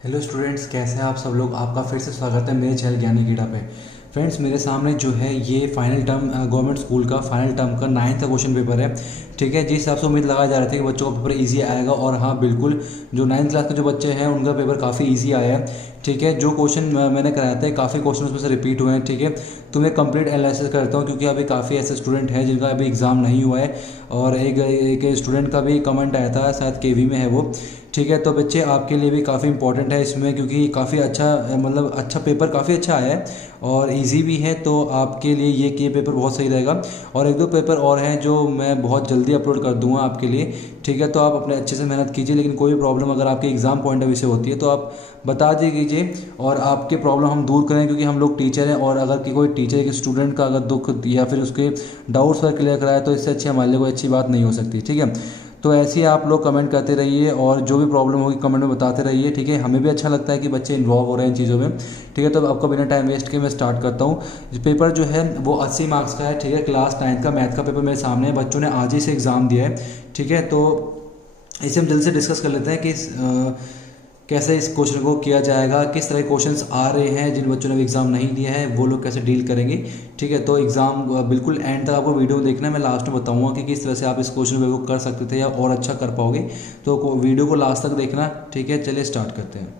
Hello students, कैसे हैं आप सब लोग। आपका फिर से स्वागत है मेरे चैनल ज्ञानी कीड़ा पे। फ्रेंड्स, मेरे सामने जो है ये फाइनल टर्म गवर्नमेंट स्कूल का फाइनल टर्म का 9th का क्वेश्चन पेपर है। ठीक है, जिस हिसाब से उम्मीद लगाया जा रहा था कि बच्चों का पेपर इजी आएगा, और हाँ बिल्कुल, जो 9th क्लास के जो बच्चे हैं उनका पेपर काफ़ी इजी आया है। ठीक है, जो क्वेश्चन मैंने कराया था काफ़ी क्वेश्चन उसमें से रिपीट हुए हैं। ठीक है, तो मैं कंप्लीट एनालिसिस करता हूँ क्योंकि अभी काफ़ी ऐसे स्टूडेंट हैं जिनका अभी एग्ज़ाम नहीं हुआ है, और एक स्टूडेंट का भी कमेंट आया था, शायद केवी में है वो। ठीक है, तो बच्चे आपके लिए भी काफ़ी इंपॉर्टेंट है इसमें, क्योंकि काफ़ी अच्छा मतलब अच्छा पेपर काफ़ी अच्छा आया है और इजी भी है, तो आपके लिए ये पेपर बहुत सही रहेगा। और एक दो पेपर और हैं जो मैं बहुत जल्दी अपलोड कर दूंगा आपके लिए। ठीक है, तो आप अपने अच्छे से मेहनत कीजिए, लेकिन कोई भी प्रॉब्लम अगर आपके एग्ज़ाम पॉइंट ऑफ व्यू से होती है तो आप बता दीजिए और आपके प्रॉब्लम हम दूर करें, क्योंकि हम लोग टीचर हैं, और अगर कोई टीचर एक स्टूडेंट का अगर दुख या फिर उसके डाउट्स वगैरह क्लियर कराए तो इससे अच्छी हमारे लिए कोई अच्छी बात नहीं हो सकती। ठीक है, तो ऐसे ही आप लोग कमेंट करते रहिए और जो भी प्रॉब्लम होगी कमेंट में बताते रहिए। ठीक है, हमें भी अच्छा लगता है कि बच्चे इन्वॉल्व हो रहे हैं इन चीज़ों में। ठीक है, तो आपका बिना टाइम वेस्ट के मैं स्टार्ट करता हूँ। पेपर जो है वो 80 मार्क्स का है। ठीक है, क्लास 9th का मैथ का पेपर मेरे सामने है, बच्चों ने आज ही से एग्ज़ाम दिया है। ठीक है, तो इसे हम जल्दी से डिस्कस कर लेते हैं कि कैसे इस क्वेश्चन को किया जाएगा, किस तरह के क्वेश्चंस आ रहे हैं, जिन बच्चों ने भी एग्ज़ाम नहीं दिया है वो लोग कैसे डील करेंगे। ठीक है, तो एग्ज़ाम बिल्कुल एंड तक आपको वीडियो देखना है। मैं लास्ट में बताऊंगा कि किस तरह से आप इस क्वेश्चन पेपर को कर सकते थे या और अच्छा कर पाओगे, तो वीडियो को लास्ट तक देखना। ठीक है, चलिए स्टार्ट करते हैं।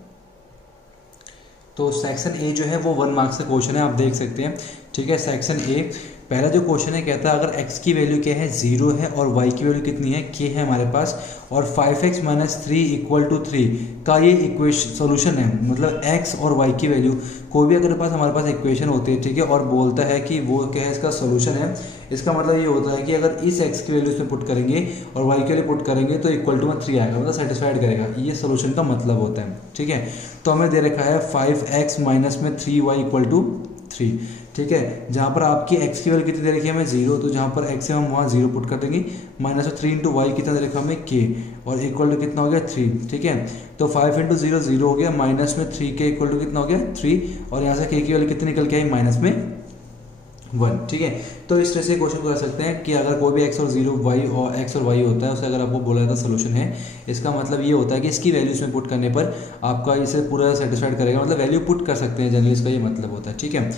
तो सेक्शन ए जो है वो 1 मार्क्स का क्वेश्चन है, आप देख सकते हैं। ठीक है, सेक्शन ए पहला जो क्वेश्चन है कहता है अगर x की वैल्यू क्या है 0 है और y की वैल्यू कितनी है k है हमारे पास, और 5x माइनस 3 इक्वल टू 3 का ये इक्वेशन सोल्यूशन है। मतलब x और y की वैल्यू कोई भी अगर हमारे पास इक्वेशन होती है, ठीक है, और बोलता है कि वो क्या है इसका सोल्यूशन है, इसका मतलब ये होता है कि अगर इस x की वैल्यू इसमें पुट करेंगे और y की वैल्यू पुट करेंगे तो इक्वल टू में 3 आएगा, मतलब सेटिस्फाइड करेगा। ये सोल्यूशन का मतलब होता है। ठीक है, तो हमें दे रखा है 5x माइनस में 3y इक्वल टू 3। ठीक है, जहाँ पर आपकी x की वैल्यू कितनी दे रखी है हमें 0, तो जहाँ पर x है हम वहाँ 0 पुट कर देंगे। माइनस में 3 इंटू वाई कितना दे रखा हमें k, और इक्वल टू कितना हो गया 3। ठीक है, तो 5 इंटू 0 0 हो गया, माइनस में 3k इक्वल टू कितना हो गया 3, और यहाँ से k की वैल्यू कितनी निकल के आई माइनस में 1। ठीक है, तो इस तरह से क्वेश्चन कर सकते हैं कि अगर कोई भी x और 0 y और x और y होता है उसे अगर आपको बोला जाता है सोल्यूशन है, इसका मतलब ये होता है कि इसकी वैल्यू इसमें पुट करने पर आपका इसे पूरा सेटिस्फाइड करेगा, मतलब वैल्यू पुट कर सकते हैं जनरली, इसका ये मतलब होता है। ठीक है,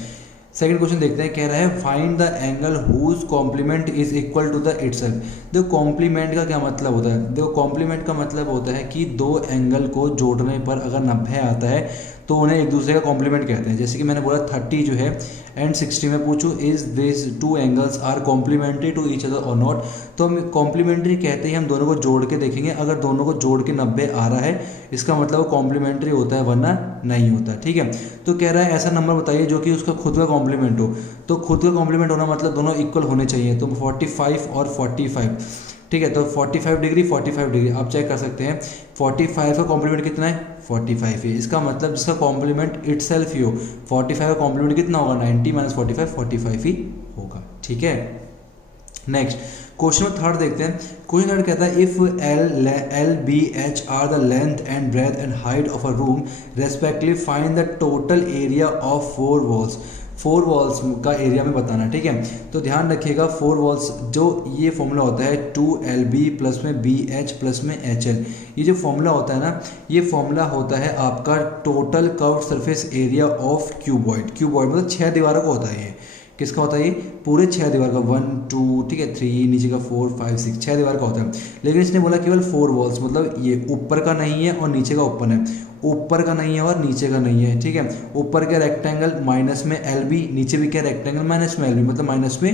सेकंड क्वेश्चन देखते हैं, कह रहा है find the angle whose complement is equal to the itself. देखो कॉम्प्लीमेंट का क्या मतलब होता है, देखो कॉम्प्लीमेंट का मतलब होता है कि दो एंगल को जोड़ने पर अगर 90 आता है तो उन्हें एक दूसरे का कॉम्प्लीमेंट कहते हैं। जैसे कि मैंने बोला 30 जो है एंड 60 में पूछूं is this two angles are complementary to each other or not, तो हम कॉम्प्लीमेंट्री कहते हैं, हम दोनों को जोड़ के देखेंगे, अगर दोनों को जोड़ के 90 आ रहा है इसका मतलब वो कॉम्प्लीमेंट्री होता है, वरना नहीं होता। ठीक है, तो कह रहा है ऐसा नंबर बताइए जो कि उसका खुद का कॉम्प्लीमेंट हो। तो खुद का कॉम्प्लीमेंट होना मतलब दोनों इक्वल होने चाहिए, तो 45 और 45। ठीक है, तो 45 डिग्री 45 डिग्री आप चेक कर सकते हैं। 45 का कॉम्प्लीमेंट कितना है 45 है, इसका मतलब जिसका कॉम्प्लीमेंट इट सेल्फ ही हो, 45 का कॉम्प्लीमेंट कितना होगा 90 माइनस 45 45 ही होगा। ठीक है, नेक्स्ट क्वेश्चन थर्ड देखते हैं। क्वेश्चन थर्ड कहता है if L B H are the length and breadth and height of a room respectively find the total area of 4 walls. 4 walls का एरिया में बताना। ठीक है, तो ध्यान रखिएगा 4 वॉल्स जो ये फॉर्मूला होता है 2LB प्लस में BH प्लस में HL, ये जो फॉर्मूला होता है ना, ये फॉर्मूला होता है आपका total curve surface area of cuboid. Cuboid मतलब 6 दीवारों का होता है ये, किसका होता है ये पूरे 6 दीवार का, 1 2 ठीक है 3 नीचे का 4 5 6 6 दीवार का होता है। लेकिन इसने बोला केवल 4 वॉल्स, मतलब ये ऊपर का नहीं है और नीचे का ओपन है, ऊपर का नहीं है और नीचे का नहीं है। ठीक है, ऊपर क्या रेक्टेंगल माइनस में LB, नीचे भी क्या रेक्टेंगल माइनस में LB, मतलब माइनस में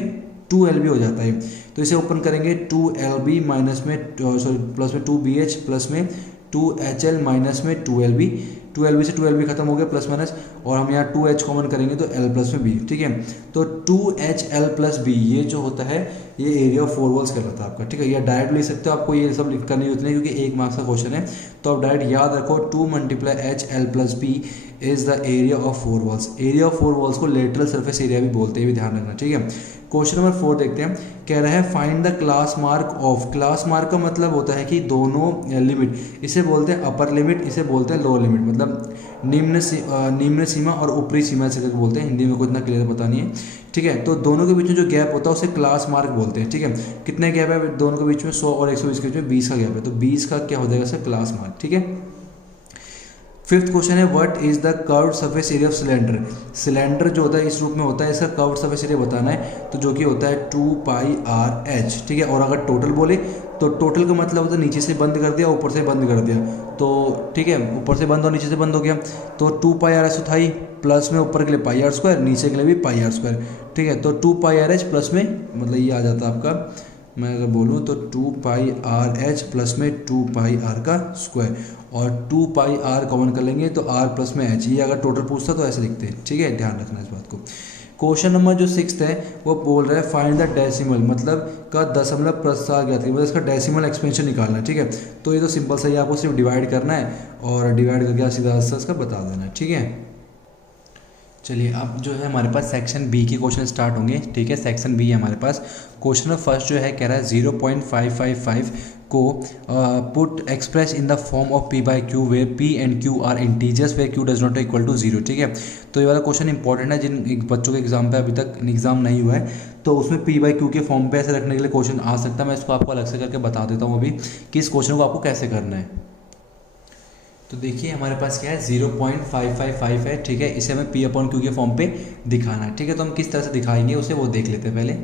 2LB हो जाता है। तो इसे ओपन करेंगे 2LB माइनस में सॉरी प्लस में 2BH प्लस में 2HL माइनस में 2LB, 2LB से 2LB खत्म हो गया प्लस माइनस, और हम यहाँ 2H कॉमन करेंगे तो L प्लस में B। ठीक है, तो 2HL प्लस B ये जो होता है ये एरिया ऑफ 4 वॉल्स कहलाता है आपका। ठीक है, या डायरेक्ट लिख सकते हो, आपको ये सब लिख करनी होती है क्योंकि 1 मार्क्स का क्वेश्चन है, तो आप डायरेक्ट याद रखो 2 × HL plus B is the area of 4 walls. Area of 4 walls को लेटरल सरफेस एरिया भी बोलते हैं, भी ध्यान रखना। ठीक है, क्वेश्चन नंबर 4 देखते हैं, कह रहा है find the class mark of. Class mark का मतलब होता है कि दोनों लिमिट, इसे बोलते हैं अपर लिमिट, इसे बोलते हैं लोअर लिमिट, मतलब निम्न सीमा और ऊपरी सीमा से बोलते हैं। हिंदी में कोई इतना क्लियर पता नहीं है। ठीक है, तो दोनों के बीच में जो गैप होता है उसे क्लास मार्क बोलते हैं। ठीक है, कितने गैप है दोनों के बीच में 100 और 120 के बीच में 20 का गैप है, तो 20 का क्या हो जाएगा सर क्लास मार्क। ठीक है, फिफ्थ क्वेश्चन है what is the curved surface area of cylinder. Cylinder जो होता है इस रूप में होता है, इसका कर्व्ड सरफेस एरिया बताना है, तो जो कि होता है 2πr/h, ठीक है। और अगर टोटल बोले तो टोटल का मतलब होता है नीचे से बंद कर दिया ऊपर से बंद कर दिया, तो ठीक है, ऊपर से बंद और नीचे से बंद हो गया, तो 2πr/h था ही, प्लस में ऊपर के लिए πr², नीचे के लिए भी πr², ठीक है। तो 2πr/h प्लस में मतलब ये आ जाता है आपका, मैं अगर बोलूँ तो 2πr/h प्लस में 2πr², और 2πr कॉमन कर लेंगे तो r प्लस में h, ये अगर टोटल पूछता तो ऐसे लिखते हैं, ठीक है, ध्यान रखना इस बात को। क्वेश्चन नंबर जो 6 है वो बोल रहा है फाइंड द डेसिमल, मतलब का दशमलव प्रस्ताव ज्ञात कीजिए, मतलब इसका डेसिमल एक्सपेंशन निकालना है, ठीक है। तो ये तो सिंपल सा ही, आपको सिर्फ डिवाइड करना है और डिवाइड करके सीधा आंसर इसका बता देना है, ठीक है। चलिए अब जो है हमारे पास सेक्शन बी के क्वेश्चन स्टार्ट होंगे, ठीक है। सेक्शन बी है हमारे पास। क्वेश्चन फर्स्ट जो है कह रहा है 0.555 को put express in the form of p/q where p and q are integers where q does not equal to 0, ठीक है। तो ये वाला क्वेश्चन इंपॉर्टेंट है, जिन बच्चों के एग्जाम पे अभी तक एग्जाम नहीं हुआ है, तो उसमें p/q के फॉर्म पे ऐसे रखने के लिए क्वेश्चन आ सकता है। मैं इसको आपको अलग से करके बता देता हूँ अभी कि इस क्वेश्चन को आपको कैसे करना है। तो देखिए हमारे पास क्या है 0.555 है, ठीक है। इसे हमें p/q के फॉर्म पे दिखाना है, ठीक है। तो हम किस तरह से दिखाएंगे उसे वो देख लेते हैं पहले,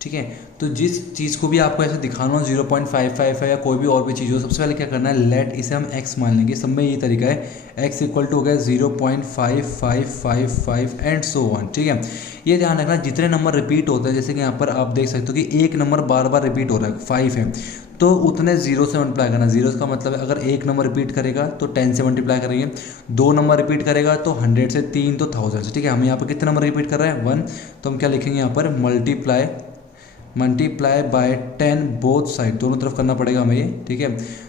ठीक है। तो जिस चीज़ को भी आपको ऐसे दिखाना हो 0.55 है या कोई भी और भी चीज़ हो, सबसे पहले क्या करना है, लेट इसे हम x मान लेंगे। सब में ये तरीका है, x इक्वल टू हो गया 0.5555 एंड सो ऑन, ठीक है। ये ध्यान रखना जितने नंबर रिपीट होते हैं, जैसे कि यहाँ पर आप देख सकते हो कि एक नंबर बार बार रिपीट हो रहा है 5 है, तो उतने जीरो से मल्टीप्लाई करना। जीरो का मतलब है अगर एक नंबर रिपीट करेगा तो 10 से मल्टीप्लाई करेंगे, दो नंबर रिपीट करेगा तो 100 से, तीन तो 1000 से, ठीक है। हम यहाँ पर कितने नंबर रिपीट कर रहे हैं 1, तो हम क्या लिखेंगे यहाँ पर मल्टीप्लाई बाय 10 बोथ साइड, दोनों तरफ करना पड़ेगा हमें ये, ठीक है।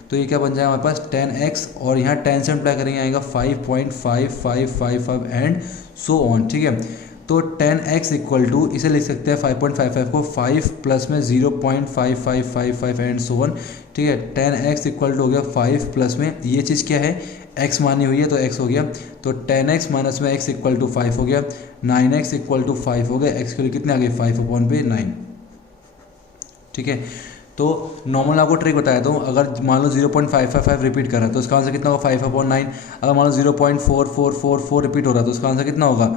तो ये क्या बन जाएगा हमारे पास 10x, और यहाँ 10 से मल्टीप्लाई करेंगे आएगा 5.5555 एंड सो ऑन, ठीक है। तो 10x इक्वल टू इसे लिख सकते हैं 5.55 को 5 प्लस में 0.5555 एंड सो ऑन, ठीक है। 10x इक्वल टू हो गया 5 प्लस में ये चीज़ क्या है x मानी हुई है तो x हो गया, तो 10x माइनस में x इक्वल टू 5 हो गया, 9x इक्वल टू 5 हो गया, x के लिए कितने आ गए 5/9, ठीक है। तो नॉर्मल आपको ट्रिक बताया था, अगर मान लो 0.555 रिपीट कर रहा है तो उसका आंसर कितना होगा 5/9। अगर मान लो 0.4444 रिपीट हो रहा है तो उसका आंसर कितना होगा,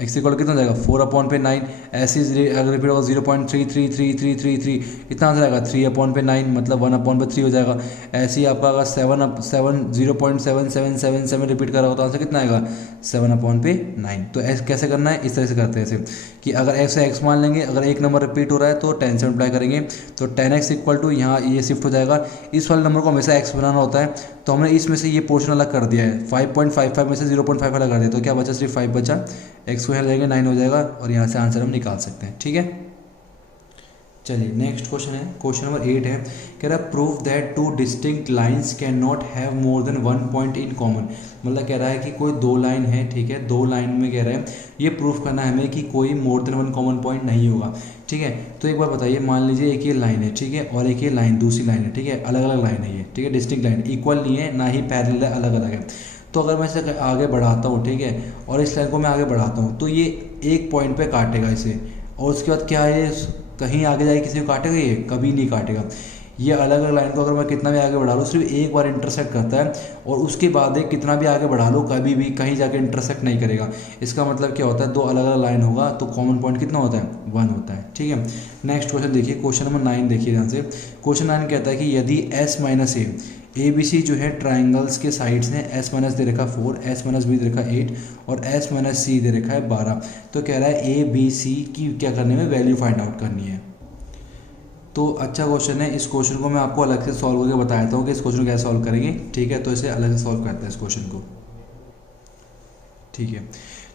एक्स इक्वल कितना हो जाएगा 4/9। ऐसे अगर रिपीट होगा 0.33333 कितना आंसर आएगा 3/9, मतलब 1/3 हो जाएगा। ऐसे ही आपका अगर 0.7777 रिपीट कर रहा हो तो आंसर कितना आएगा 7/9। तो ऐसे कैसे करना है, इस तरह से करते हैं ऐसे कि अगर ऐसे एक्स मान लेंगे, अगर एक नंबर रिपीट हो रहा है तो 10 से मल्टीप्लाई करेंगे, तो 10x इक्वल टू यहाँ ये शिफ्ट हो जाएगा, इस वाले नंबर को हमेशा x बनाना होता है, तो हमने इसमें से ये पोर्शन अलग कर दिया है, 5.55 में से 0.5 अलग कर दिया, तो क्या बचा सिर्फ 5 बचा, x को यहाँ लेंगे 9 हो जाएगा, और यहाँ से आंसर हम निकाल सकते हैं, ठीक है। चलिए नेक्स्ट क्वेश्चन है, क्वेश्चन नंबर 8 है, कह रहा है prove that two distinct lines can not have more than 1 point in common. मतलब कह रहा है कि कोई दो लाइन है, ठीक है, दो लाइन में कह रहा है ये प्रूफ करना है हमें कि कोई मोर देन 1 कॉमन पॉइंट नहीं होगा, ठीक है। तो एक बार बताइए, मान लीजिए एक ये लाइन है, ठीक है, और एक ये लाइन दूसरी लाइन है, ठीक है, अलग अलग लाइन है ये, ठीक है, डिस्टिंक्ट लाइन, इक्वल नहीं है ना ही पैरेलल है, अलग अलग है। तो अगर मैं इसे आगे बढ़ाता हूँ, ठीक है, और इस लाइन को मैं आगे बढ़ाता हूँ तो ये एक पॉइंट पे काटेगा इसे, और उसके बाद क्या है कहीं आगे जाके किसी को काटेगा, ये कभी नहीं काटेगा। ये अलग अलग लाइन को अगर मैं कितना भी आगे बढ़ा लूँ सिर्फ एक बार इंटरसेक्ट करता है, और उसके बाद एक कितना भी आगे बढ़ा लो कभी भी कहीं जाके इंटरसेक्ट नहीं करेगा। इसका मतलब क्या होता है, दो अलग अलग लाइन होगा तो कॉमन पॉइंट कितना होता है 1 होता है, ठीक है। नेक्स्ट क्वेश्चन देखिए, क्वेश्चन नंबर 9 देखिए ध्यान से। क्वेश्चन 9 कहता है कि यदि ए बी सी जो है ट्राइंगल्स के साइड्स हैं, s माइनस दे रखा 4, s माइनस बी दे रखा 8 और s माइनस सी दे रखा है 12, तो कह रहा है ए बी सी की क्या करने में वैल्यू फाइंड आउट करनी है। तो अच्छा क्वेश्चन है, इस क्वेश्चन को मैं आपको अलग से सॉल्व करके बताता हूँ कि इस क्वेश्चन को कैसे सॉल्व करेंगे, ठीक है। तो इसे अलग से सॉल्व करते हैं इस क्वेश्चन को, ठीक है।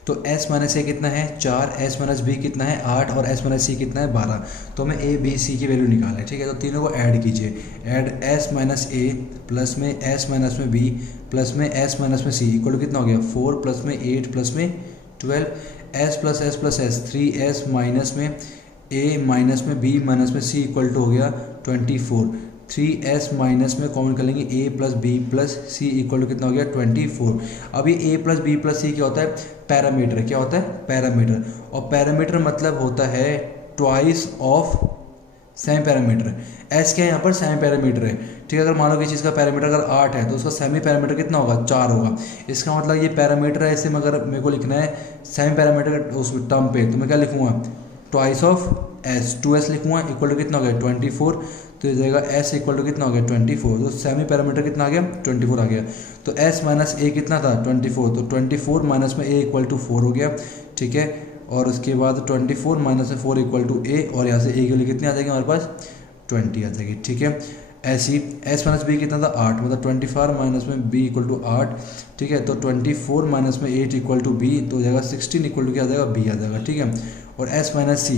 तो s माइनस ए कितना है 4, s माइनस बी कितना है 8 और s माइनस सी कितना है 12। तो हमें ए बी सी की वैल्यू निकालना है, ठीक है। तो तीनों को ऐड कीजिए, ऐड s माइनस ए प्लस में s माइनस में बी प्लस में s माइनस में सी इक्वल टू कितना हो गया 4 प्लस में 8 प्लस में 12, s plus s 3s minus में a माइनस में b माइनस में c इक्वल टू हो गया 24। 3s माइनस में कॉमन कर लेंगे a plus B plus C equal to कितना हो गया 24। अब ये a plus B plus C क्या होता है, पैरामीटर, क्या होता है पैरामीटर, और पैरामीटर मतलब होता है twice of semi parameter. S क्या है यहाँ पर? सेमी पैरामीटर है। ठीक है, अगर मान लो किसी चीज़ का पैरामीटर अगर 8 है तो उसका सेमी पैरामीटर कितना होगा? 4 होगा। इसका मतलब ये पैरामीटर है, इसे मगर मेरे को लिखना है सेमी पैरामीटर उस टर्म पे, तो मैं क्या लिखूँगा? ट्वाइस ऑफ एस, 2s लिखूँगा, इक्वल टू कितना हो गया? 24। तो ये जाएगा एस इक्वल टू कितना हो गया? 24। तो सेमी पैरामीटर कितना आ गया? 24 आ गया। तो एस माइनस ए कितना था? 24। तो 24 माइनस में ए इक्वल टू 4 हो गया। ठीक है, और उसके बाद 24 माइनस में 4 इक्वल टू ए, और यहाँ से ए की वैल्यू कितनी आ जाएगी हमारे पास? 20 आ जाएगी। ठीक है, ऐसी एस माइनस बी कितना था? 8, मतलब 24 माइनस में बी इक्वल टू 8। ठीक है, तो 24 माइनस में 8 इक्वल टू बी, तो हो जाएगा 16 इक्वल टू क्या आ जाएगा? बी आ जाएगा। ठीक है, और S minus C,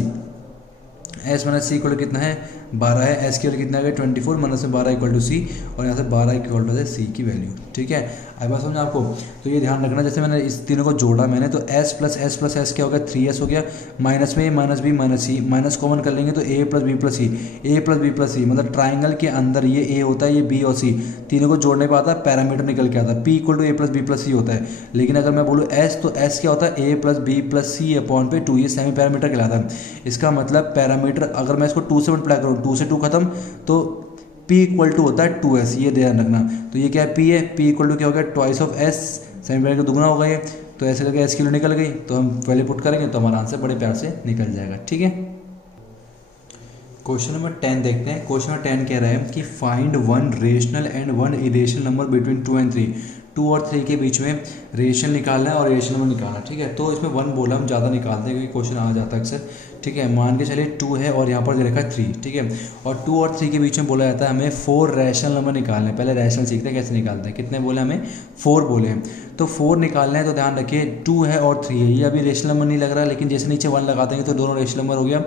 S minus C equal to कितना है? 12 है। एस की वैल्यू कितना आ गया? 24 माइनस में 12 इक्वल टू सी, और यहाँ से 12 इक्वल टू है सी की वैल्यू। ठीक है, आई बात समझ आपको? तो ये ध्यान रखना, जैसे मैंने इस तीनों को जोड़ा मैंने, तो एस प्लस एस क्या हो गया? 3s हो गया। माइनस में ए माइनस बी माइनस सी, माइनस कॉमन कर लेंगे तो ए प्लस बी प्लस सी, ए प्लस बी प्लस सी, मतलब ट्राइंगल के अंदर ये ए होता है, ये बी और सी, तीनों को जोड़ने पर आता है पैरामीटर निकल के आता है, P equal to A plus B plus C होता है। लेकिन अगर मैं बोलूँ एस, तो एस क्या होता है? ए प्लस बी प्लस सी अपॉन पे 2, ये सेमी पैरामीटर कहलाता है। इसका मतलब पैरामीटर अगर मैं इसको 2 से मल्टीप्लाई करूँ, 2 से 2 खत्म, तो P इक्वल टू होता है 2s, ये ध्यान रखना। तो ये क्या है? P है, P इक्वल टू क्या हो गया? Twice of s, semi parameter का दुगना होगा ये, तो ऐसे करके s की वैल्यू निकल गई, तो हम वैल्यू पुट करेंगे तो हमारा आंसर बड़े प्यार से निकल जाएगा। ठीक है, क्वेश्चन नंबर 10 देखते हैं। क्वेश्चन नंबर 10 कह रहा है कि find one rational and one irrational number between 2 and 3। 2 और 3 के बीच में रेशनल निकालना है और इरेशनल नंबर निकालना है। ठीक है, तो इसमें 1 बोला, हम ज़्यादा निकालते हैं क्योंकि क्वेश्चन आ जाता है अक्सर। ठीक है, मान के चलिए 2 है और यहाँ पर दे रखा है 3। ठीक है, और 2 और 3 के बीच में बोला जाता है हमें 4 रैशनल नंबर निकालने हैं। पहले रैशनल सीखते हैं कैसे निकालते हैं। कितने बोले हमें? 4 बोले हैं। तो 4 निकालना है, तो ध्यान रखिए 2 है और 3 है, ये अभी रैशनल नंबर नहीं लग रहा है, लेकिन जैसे नीचे 1 लगा देंगे तो दोनों रैशनल नंबर हो गया।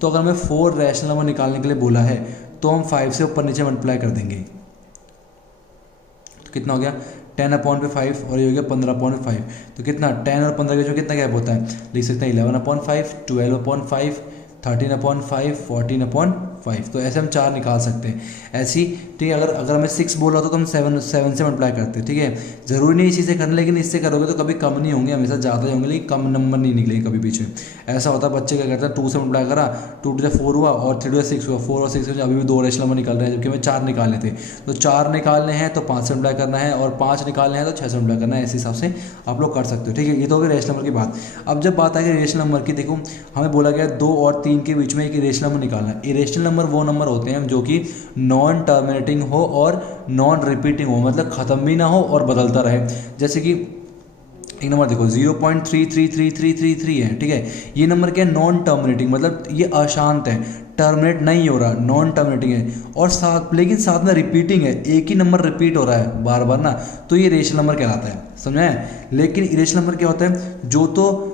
तो अगर हमें 4 रैशनल नंबर निकालने के लिए बोला है तो हम 5 से ऊपर नीचे मल्टीप्लाई कर देंगे, तो कितना हो गया? 10 अपॉन पे 5, और ये हो गया 15 अपॉन 5। तो कितना? 10 और 15 के जो कितना गैप होता है? लिख सकते हैं 11 अपॉन 5, 12 अपॉन 5, 13 अपॉन 5, 14 अपॉन 5। तो ऐसे हम 4 निकाल सकते हैं ऐसी। ठीक है, अगर हमें 6 बोला तो हम 7 से मल्टीप्लाई करते हैं। ठीक है, जरूरी नहीं इसी से करना, लेकिन इससे करोगे तो कभी कम नहीं होंगे, हमेशा ज़्यादा ही होंगे, लेकिन कम नंबर नहीं निकलेंगे कभी पीछे। ऐसा होता है, बच्चे क्या करते हैं? 2 से मल्टीप्लाई करा, 2 टू 4 हुआ और 3 टू 6 हुआ, 4 और 6 अभी भी 2 रेशनल नंबर निकाल रहे हैं, जबकि हमें 4 निकालने थे। तो 4 निकालने हैं तो 5 से मल्टीप्लाई करना है, और 5 निकालने हैं तो 6 से मल्टीप्लाई करना है। इस हिसाब से आप लोग कर सकते हो। ठीक है, ये तो हो गई रेशनल नंबर की बात। अब जब बात आएगी रेशनल नंबर की, देखो हमें बोला गया 2 और 3 के बीच में एक इरेशनल नंबर निकालना है। इरेशनल नंबर वो नंबर होते हैं जो कि नॉन टर्मिनेटिंग हो और नॉन रिपीटिंग हो, मतलब खत्म भी ना हो और बदलता रहे। जैसे कि एक नंबर देखो 0.333333 है। ठीक है, ये नंबर क्या है? नॉन टर्मिनेटिंग, मतलब ये अशांत है, टर्मिनेट नहीं हो रहा, नॉन टर्मिनेटिंग है, और लेकिन साथ में रिपीटिंग है, एक ही नंबर रिपीट हो रहा है बार बार ना, तो ये रेशनल नंबर कहलाता है। समझ में? लेकिन इरेशनल नंबर क्या होता है? जो तो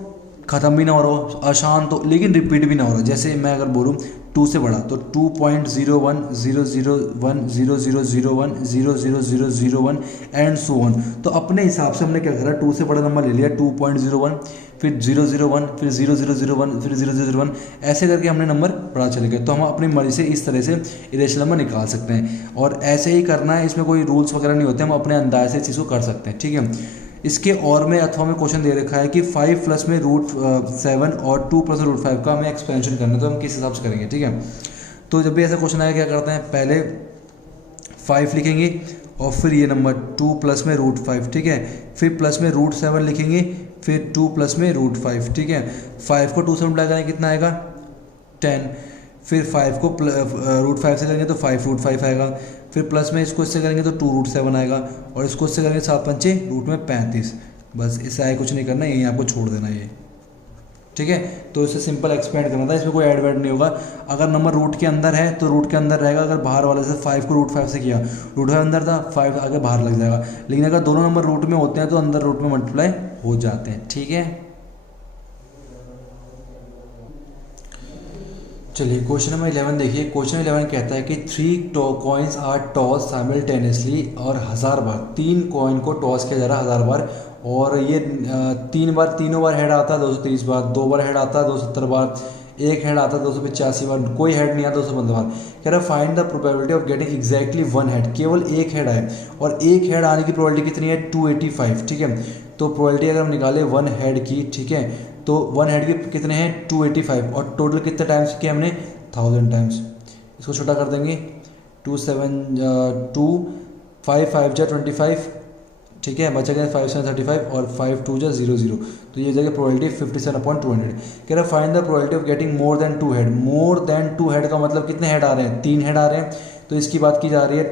खत्म भी ना हो रहा, अशांत हो, लेकिन रिपीट भी ना हो रहा। जैसे मैं अगर बोलूँ 2 से बड़ा, तो 2.0100010001000001 एंड सो ऑन। तो अपने हिसाब से हमने क्या करा? 2 से बड़ा नंबर ले लिया 2.01, फिर 001, फिर 0001, फिर 0001, ऐसे करके हमने नंबर बढ़ा चले गए। तो हम अपनी मर्जी से इस तरह से इरेशनल नंबर निकाल सकते हैं, और ऐसे ही करना है, इसमें कोई रूल्स वगैरह नहीं होते, हम अपने अंदाज से इस चीज़ को कर सकते हैं। ठीक है, इसके और में अथवा में क्वेश्चन दे रखा है कि 5 प्लस में √7 और 2 प्लस √5 का हमें एक्सपेंशन करना है, तो हम किस हिसाब से करेंगे। ठीक है, तो जब भी ऐसा क्वेश्चन आया क्या करते हैं? पहले 5 लिखेंगे और फिर ये नंबर 2 प्लस में √5। ठीक है, फिर प्लस में √7 लिखेंगे, फिर 2 प्लस में √5। ठीक है, 5 को 2 से मल्टीप्लाई करेंगे कितना आएगा? 10। फिर 5 को √5 से करेंगे तो 5 √5 आएगा, फिर प्लस में इसको इससे करेंगे तो 2 √7 आएगा, और इसको इससे करेंगे 7 पंचे रूट में 35। बस इससे आगे कुछ नहीं करना, यहीं आपको छोड़ देना ये। ठीक है, तो इसे सिंपल एक्सपेंड करना था, इसमें कोई ऐड वैड नहीं होगा। अगर नंबर रूट के अंदर है तो रूट के अंदर रहेगा, अगर बाहर वाले से 5 को √5 से किया, √5 अंदर था, 5 आगे बाहर लग जाएगा। लेकिन अगर दोनों नंबर रूट में होते हैं तो अंदर रूट में मल्टीप्लाई हो जाते हैं। ठीक है, चलिए क्वेश्चन नंबर 11 देखिए। क्वेश्चन 11 कहता है कि 3 कॉइन्स आर टॉस साइमल्टेनियसली, और 1000 बार 3 कॉइन को टॉस किया जा रहा है 1000 बार, और ये 3 बार हेड आता है 230 बार, 2 बार हेड आता है 270 बार, एक हेड आता है 285 बार, कोई हेड नहीं आता 215 बार। कह रहा है find the probability of getting exactly 1 head. केवल एक हेड आए, और एक हेड आने की प्रोबेबिलिटी कितनी है? 285। ठीक है, तो प्रोबेबिलिटी अगर हम निकाले 1 हेड की, ठीक है, तो 1 हेड के कितने हैं? 285, और टोटल कितने टाइम्स किए हमने? 1000 टाइम्स। इसको छोटा कर देंगे, 5 5 जा 25, ठीक है, बचा गया 5 7 35 और 5 2 जा 0 0, तो ये जगह प्रोबेबिलिटी 57/200। कह रहा find the probability of getting more than 2 head. More than 2 head का मतलब कितने हेड आ रहे हैं, 3 हेड आ रहे हैं, तो इसकी बात की जा रही है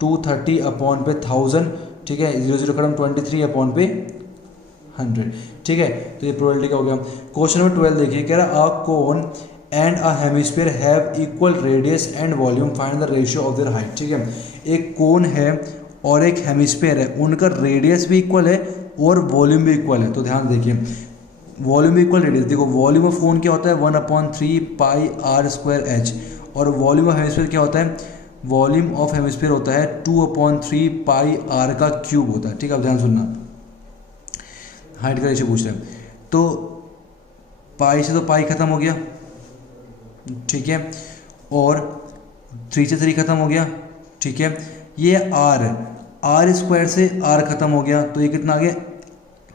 230 अपॉन पे 1000, ठीक है, 0 0 खत्म, 23 अपॉन पे 100, ठीक है, तो ये प्रोबेबिलिटी का हो गया। क्वेश्चन नंबर 12 देखिए, कह रहा a cone and a hemisphere have equal radius and volume, find the ratio of their height, ठीक है, एक कोन है और एक हेमिस्फीयर है, उनका रेडियस भी इक्वल है और वॉल्यूम भी इक्वल है। तो ध्यान देखिए, वॉल्यूम भी इक्वल, रेडियस, देखो वॉल्यूम ऑफ कोन क्या होता है 1/3 पाई r स्क्वायर h, और वॉल्यूम ऑफ हेमिस्फीयर क्या होता है, वॉल्यूम ऑफ हेमिस्फीयर होता है 2/3 पाई r का क्यूब होता है, ठीक है। अब ध्यान सुनना, हाइट का रेशियो पूछ रहे हैं, तो पाई से तो पाई खत्म हो गया, ठीक है, और 3 से 3 खत्म हो गया, ठीक है, ये r स्क्वायर से r खत्म हो गया, तो ये कितना आ गया,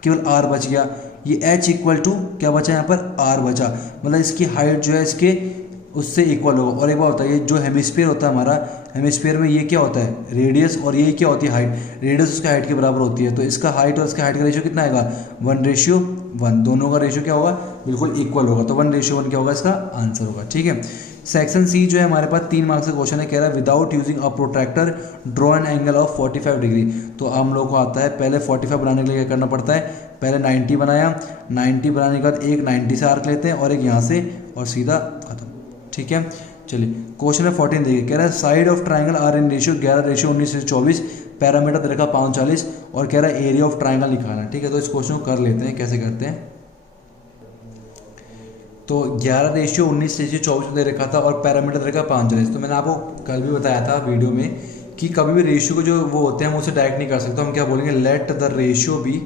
केवल r बच गया, ये h इक्वल टू क्या बचा यहाँ पर, r बचा, मतलब इसकी हाइट जो है इसके उससे इक्वल होगा। और एक बात बताइए, जो हेमिस्फीयर होता है हमारा, हेमिस्फीयर में ये क्या होता है, रेडियस, और ये क्या होती है, हाइट, रेडियस उसका हाइट के बराबर होती है, तो इसका हाइट और इसका हाइट का रेशियो कितना आएगा 1:1, दोनों का रेशियो क्या होगा, बिल्कुल इक्वल होगा, तो 1:1 क्या होगा, इसका आंसर होगा, ठीक है। सेक्शन सी जो है हमारे पास 3 मार्क्स का क्वेश्चन है, कह रहा है without using a protractor draw an angle of 45 degree. तो हम लोग को आता है पहले 45 बनाने के लिए क्या करना पड़ता है, पहले 90 बनाया, 90 बनाने के बाद एक 90 से आर्क लेते हैं और एक यहाँ से, और सीधा खत्म, ठीक है। चलिए क्वेश्चन है 14 देखिए, कह रहा है side of triangle are in ratio 11:19:24, perimeter दे रखा 540, और कह रहा है एरिया ऑफ ट्राइंगल निकालना, ठीक है। तो इस क्वेश्चन को कर लेते हैं, कैसे करते हैं, तो 11:19:24 दे रखा था और पैरामीटर दे रखा 540। तो मैंने आपको कल भी बताया था वीडियो में कि कभी भी रेशियो को जो वो होते हैं हम उसे डायरेक्ट नहीं कर सकते, हम क्या बोलेंगे, लेट द रेशियो बी,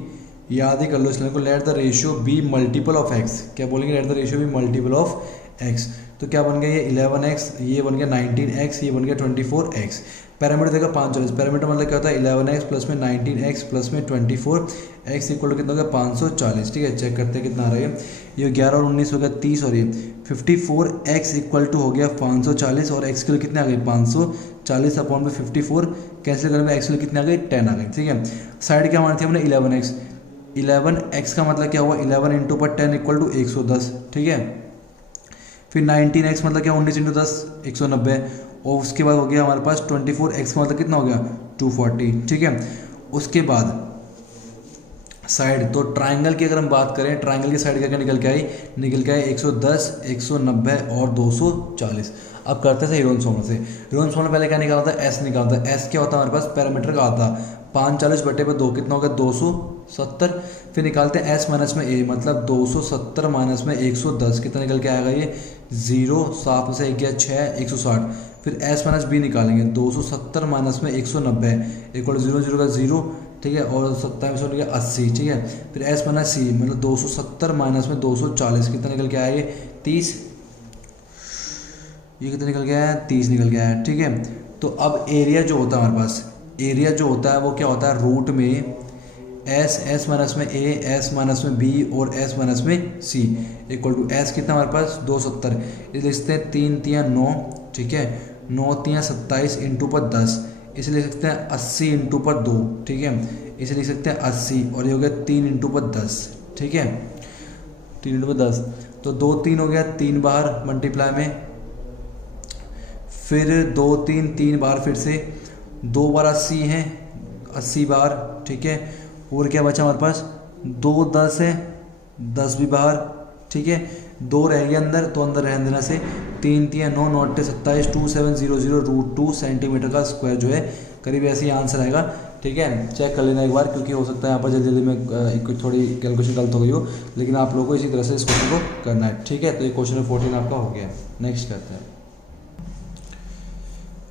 याद ही कर लो इस लाइन को, let the ratio be multiple of x, क्या बोलेंगे, let the ratio be multiple of x. तो क्या बन गया, ये 11x, ये बन गया 19x, ये बन गया 24x, पैरामीटर देगा 540, पैरामीटर मतलब क्या होता है 11x प्लस में 19x प्लस में 24x इक्वल टू कितना हो गया 540, ठीक है। चेक करते हैं कितना आ रहा है, ये 11 और 19 हो गया 30, और ये 54x इक्वल टू हो गया 540, और x के लिए कितने आ गए 540 अपॉन में 54, कैंसिल करने में x के लिए कितने आ गए 10 आ गए, ठीक है। साइड क्या मानी थी हमने 11x, 11x का मतलब क्या हुआ 11 इंटू पर 10 इक्वल टू 110, ठीक है। फिर 19x मतलब क्या 19 इंटू 10 190, और उसके बाद हो गया हमारे पास 24x का मतलब कितना हो गया 240, ठीक है। उसके बाद साइड, तो ट्राइंगल की अगर हम बात करें, ट्राइंगल की साइड क्या निकल के आई, 110 190 और 240। अब करते थे हीरोन्स फॉर्मूला से, हीरोन्स फॉर्मूला पहले क्या निकाला था, एस निकाला था, एस क्या होता है हमारे पास पैरामीटर का आता, 540/2 कितना हो गया 270, फिर निकालते हैं एस माइनस में ए, मतलब 270 माइनस में 110 कितना निकल के आएगा, ये 0, 7 में से 1 गया 6, 160, फिर एस माइनस बी निकालेंगे, 270 माइनस में 190 इक्वल 0 0 का 0, ठीक है, और 27 हो गया 80, ठीक है। फिर एस माइनस सी मतलब 270 माइनस में 240 कितना निकल के आया, ये 30, ये कितना निकल गया है 30 निकल गया है, ठीक है। तो अब एरिया जो होता है हमारे पास, एरिया जो होता है वो क्या होता है, रूट में एस माइनस में ए, एस माइनस में बी और एस माइनस में सी इक्वल टू एस कितना हमारे पास 270, इसे लिखते हैं 3 3 9, ठीक है, 9 3 27 इंटू पर 10, इसे लिख सकते हैं 80 इंटू पर 2, ठीक है, इसे लिख सकते हैं 80, और ये हो गया 3 इंटू पर 10, ठीक है, 3 इंटू पर 10, तो 2 3 हो गया, 3 बार मल्टीप्लाई में, फिर 2 3 3 बार, फिर से 2 बार 80 हैं, 80 बार, ठीक है, और क्या बचा हमारे पास 2 10 है, 10 भी बाहर, ठीक है, 2 रह गया अंदर, तो अंदर रहने देना से 3 3 9 9 27 2700 √2 सेंटीमीटर का स्क्वायर जो है करीब ऐसे ही आंसर आएगा, ठीक है। चेक कर लेना एक बार, क्योंकि हो सकता है यहाँ पर जल्दी जल्दी में कुछ थोड़ी कैलकुलेशन गलत हो गई हो, लेकिन आप लोगों को इसी तरह से इस क्वेश्चन को करना है, ठीक है। तो ये क्वेश्चन 14 आपका हो गया। नेक्स्ट करते हैं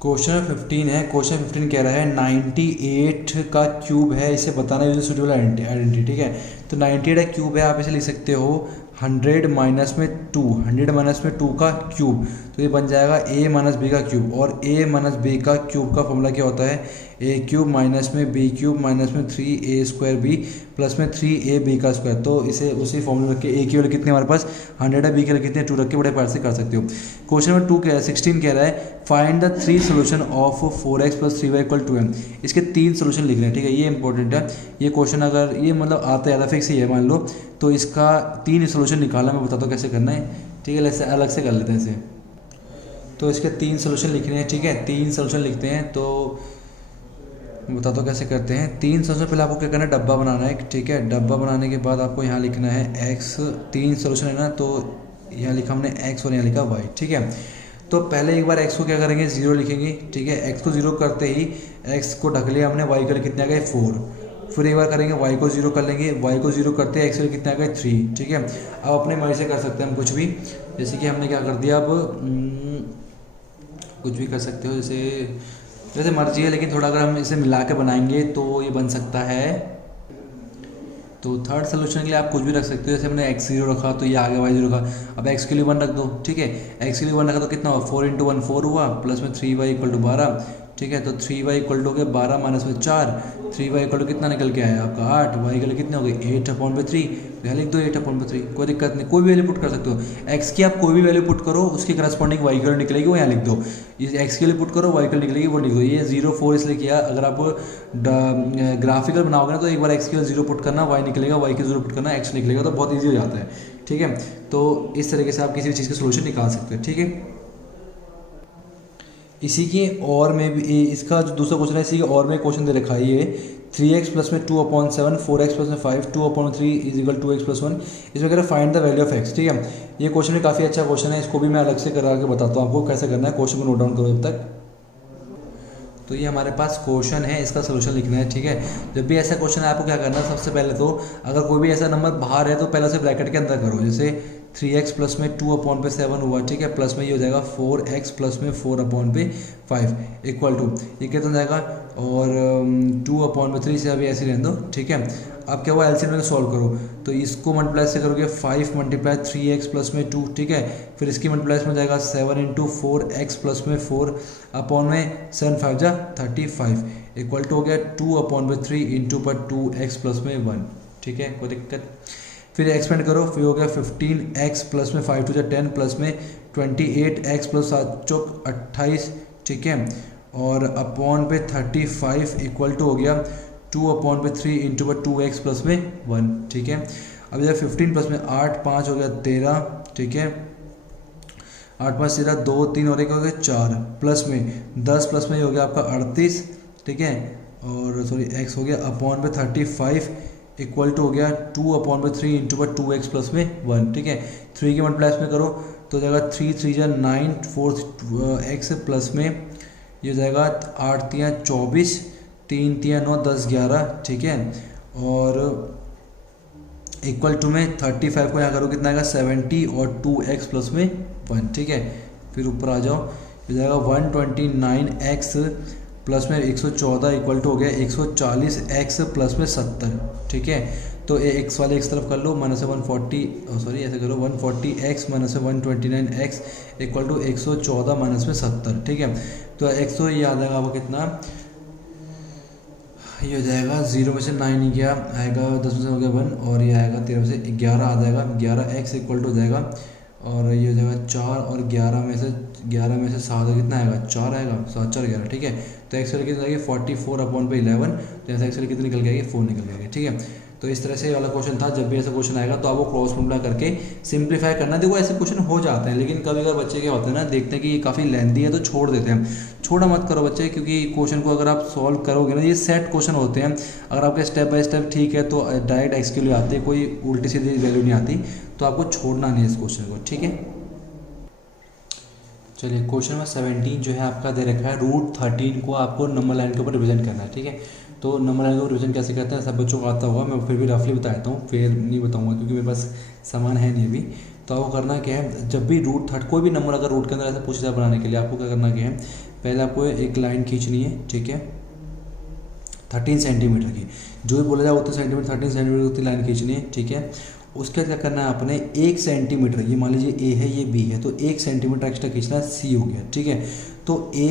क्वेश्चन 15 है, क्वेश्चन 15 कह रहा है 98 का क्यूब है, इसे बताना यूजिंग सुटेबल आइडेंटिटी, ठीक है। तो 98 का क्यूब है, आप इसे लिख सकते हो 100 माइनस में 2, 100 माइनस में 2 का क्यूब, तो ये बन जाएगा a माइनस बी का क्यूब, और a माइनस बी का क्यूब का फॉर्मूला क्या होता है, ए क्यूब माइनस में बी क्यूब माइनस में 3a² बी प्लस में 3ab का स्क्वायर। तो इसे उसी फॉर्मूला रख के ए की वैल्यू कितनी हमारे पास 100 है, बी की वैल्यू कितनी है 2 रख के बड़े पार्ट से कर सकते हो। क्वेश्चन नंबर 2 कह रहा है 16 कह रहा है find the 3 solution of 4x + 3y = 2m। इसके 3 सोल्यूशन लिख रहे हैं, ठीक है, ये इंपॉर्टेंट है। ये क्वेश्चन अगर ये मतलब आता है फिक्स ही है मान लो, तो इसका 3 सोल्यूशन निकालना मैं बताता हूँ कैसे करना है, ठीक है। ऐसे अलग से कर लेते हैं इसे। तो इसके 3 सोल्यूशन लिखने हैं, ठीक है, 3 सोल्यूशन लिखते हैं। तो बताता हूँ कैसे करते हैं। 3 सोल्यूशन पहले आपको क्या करना है, डब्बा बनाना है, ठीक है। डब्बा बनाने के बाद आपको यहाँ लिखना है x, 3 सोल्यूशन है ना, तो यहाँ लिखा हमने x और यहाँ लिखा y, ठीक है। तो पहले एक बार x को क्या करेंगे 0 लिखेंगे, ठीक है। x को 0 करते ही x को ढक लिया हमने, y का कितने आ गए 4। फिर एक बार करेंगे y को 0 कर लेंगे, y को 0 करते ही x के कितने आ गए 3, ठीक है। अब अपने मर्जी से कर सकते हैं हम कुछ भी, जैसे कि हमने क्या कर दिया, अब कुछ भी कर सकते हो, जैसे मर्जी है, लेकिन थोड़ा अगर हम इसे मिला के बनाएंगे तो ये बन सकता है। तो थर्ड सोल्यूशन के लिए आप कुछ भी रख सकते हो, जैसे हमने x 0 रखा तो ये आगे y 0 रखा। अब x के लिए 1 रख दो, ठीक है। x के लिए 1 रखा तो कितना हुआ 4 × 1 4 हुआ, प्लस में 3y = 12, ठीक है। तो 3y = हो गया 12 माइनस में 4, 3y = कितना निकल के आया आपका 8, y के लिए कितने हो गए 8/3। यहाँ लिख दो 8/3, कोई दिक्कत नहीं, कोई भी वैल्यू पुट कर सकते हो। x की आप कोई भी वैल्यू पुट करो, उसके करस्पॉन्डिंग y की वैल्यू निकलेगी, वो यहाँ लिख दो। ये x के लिए पुट करो, y की निकलेगी, वो लिख दो। ये 0 4 इसलिए किया, अगर आप ग्राफिकल बनाओगे ना तो एक बार x की 0 पुट करना, y निकलेगा, y की 0 पुट करना, x निकलेगा, तो बहुत ईजी हो जाता है, ठीक है। तो इस तरीके से आप किसी भी चीज़ का सोल्यूशन निकाल सकते हो, ठीक है। इसी के और में भी इसका जो दूसरा क्वेश्चन है, इसी के और में क्वेश्चन दे रखा है ये 3x प्लस में 2/7, 4x प्लस में 5, 2/3 = 2x + 1। इसमें कह रहा है find the value of x, ठीक है। ये क्वेश्चन भी काफ़ी अच्छा क्वेश्चन है, इसको भी मैं अलग से करा के बताता हूँ आपको कैसे करना है। क्वेश्चन को नोट डाउन करो जब तक। तो ये हमारे पास क्वेश्चन है, इसका सोल्यूशन लिखना है, ठीक है। जब भी ऐसा क्वेश्चन है आपको क्या करना है, सबसे पहले तो अगर कोई भी ऐसा नंबर बाहर है तो पहले उसे ब्रैकेट के अंदर करो। जैसे 3x प्लस में 2/7 हुआ, ठीक है, प्लस में ये हो जाएगा 4x प्लस में 4/5 इक्वल टू ये कितना जाएगा, और 2/3 से अभी ऐसे रहने दो, ठीक है। अब क्या हुआ एलसीएम में सॉल्व करो, तो इसको मल्टीप्लाई से करोगे 5 × 3x प्लस में 2, ठीक है। फिर इसकी मल्टीप्लाई में जाएगा 7 × 4x प्लस में 4 अपॉन में 7 5 जा 35 इक्वल टू हो गया 2/3 × 2x प्लस में 1, ठीक है, कोई दिक्कत। फिर एक्सपेंड करो, फिर हो गया 15x प्लस में 5 × 10 प्लस में 28x प्लस 7 चौक 28, ठीक है, और अपॉन पे 35 इक्वल टू हो गया 2/3 × 2x प्लस में 1, ठीक है। अब जब 15 प्लस में 8 5 हो गया 13, ठीक है, 8 5 13 2 3 और 1 हो गया 4, प्लस में 10 प्लस में हो गया आपका 38, ठीक है, और सॉरी x हो गया अपॉन पे 35 इक्वल टू हो गया 2/3 × 2x प्लस में 1, ठीक है। 3 की मल्टीप्लाई में करो तो जाएगा 3 3 जा 9 4 x प्लस में ये हो जाएगा 8 3 24 3 3 9 10 11, ठीक है, और इक्वल टू में 35 को यहाँ करो कितना आएगा 70 और 2x प्लस में 1, ठीक है। फिर ऊपर आ जाओ, ये जाएगा 129x प्लस में 114 इक्वल टू हो गया 140x प्लस में 70, ठीक है। तो ये x वाले x तरफ कर लो, माइनस 140 सॉरी ऐसे करो 140x minus 129x equal to 114 minus में 70, ठीक है। तो x तो ये आ जाएगा आपको कितना, ये हो जाएगा 0 में से 9 गया आएगा 10 में से हो गया 1, और ये आएगा 13 में से 11 आ जाएगा 11x इक्वल टू हो जाएगा, और ये हो जाएगा 4 और 11 में से 7 कितना आएगा 4 आएगा, 7 4 11, ठीक है। तो एक्स वैल्यू कितनी आएगी 44/11, तो यहाँ से एक्स वैल्यू कितनी निकल जाएगी 4 निकल जाएगी, ठीक है। तो इस तरह से वाला क्वेश्चन था। जब भी ऐसा क्वेश्चन आएगा तो आपको क्रॉस मल्टीप्लाई करके सिंप्लीफाई करना। देखो ऐसे क्वेश्चन हो जाते हैं, लेकिन कभी कभी बच्चे क्या होते हैं ना, देखते हैं कि ये काफ़ी लेंथी है तो छोड़ देते हैं। छोड़ा मत करो बच्चे, क्योंकि क्वेश्चन को अगर आप सॉल्व करोगे ना, ये सेट क्वेश्चन होते हैं, अगर आपके स्टेप बाय स्टेप ठीक है तो डायरेक्ट एक्स के लिए आते हैं, कोई उल्टी सीधी वैल्यू नहीं आती, तो आपको छोड़ना नहीं है इस क्वेश्चन को, ठीक है। चलिए क्वेश्चन नंबर 17 जो है आपका दे रखा है √13 को आपको नंबर लाइन के ऊपर रिप्रेजेंट करना है, ठीक है। तो नंबर लाइन को रिप्रेजेंट कैसे करते हैं सब बच्चों को आता होगा, मैं फिर भी रफली बताता हूँ, फिर नहीं बताऊँगा क्योंकि मेरे पास सामान है नहीं अभी। तो आपको करना क्या है, जब भी √13 कोई भी नंबर अगर रूट के अंदर ऐसा पूछा जाए बनाने के लिए, आपको क्या करना क्या है, पहले आपको एक लाइन खींचनी है, ठीक है, 13 सेंटीमीटर की, जो भी बोला जाए उतने सेंटीमीटर 13 सेंटीमीटर उतनी लाइन खींचनी है, ठीक है। उसके बाद क्या करना है आपने 1 सेंटीमीटर, ये मान लीजिए ए है ये बी है, तो 1 सेंटीमीटर एक्स्ट्रा खींचना है, सी हो गया, ठीक है। तो ए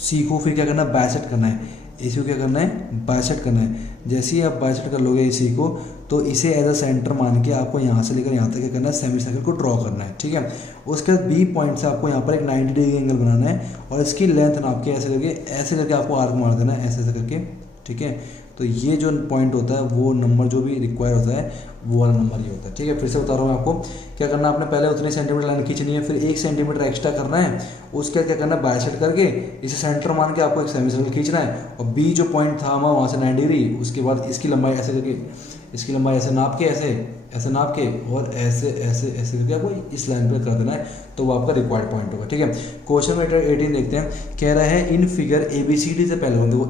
सी को फिर क्या करना है बाइसेक्ट करना है, इसी को क्या करना है, बाइसेक्ट करना है। जैसे ही आप बाइसेक्ट कर लोगे इसी को, तो इसे एज अ सेंटर मान के आपको यहाँ से लेकर यहाँ तक क्या करना है, सेमी सर्कल को ड्रॉ करना है, ठीक है। उसके बाद बी पॉइंट से आपको यहाँ पर एक 90 डिग्री एंगल बनाना है और इसकी लेंथ नाप के ऐसे करके आपको आर्क मार देना है, ऐसे करके, ठीक है। तो ये जो पॉइंट होता है वो नंबर जो भी रिक्वायर होता है वो वाला नंबर ये होता है, ठीक है। फिर से बता रहा हूँ मैं आपको, क्या करना है, आपने पहले उतनी सेंटीमीटर लाइन खींचनी है, फिर 1 सेंटीमीटर एक्स्ट्रा करना है। उसके बाद क्या करना है, बाइसेक्ट करके इसे सेंटर मान के आपको एक सेमी सर्कल खींचना है और बी जो पॉइंट था हमारा वहाँ से 90 डिग्री, उसके बाद इसकी लंबाई ऐसे करके, इसकी लंबाई ऐसे नाप के, ऐसे नाप के और ऐसे ऐसे ऐसे करके आपको इस लाइन पर कर देना है, तो वो आपका रिक्वायर्ड पॉइंट होगा, ठीक है। क्वेश्चन नंबर 18 देखते हैं। कह रहा है इन फिगर ABCD से पैरेलल, देखो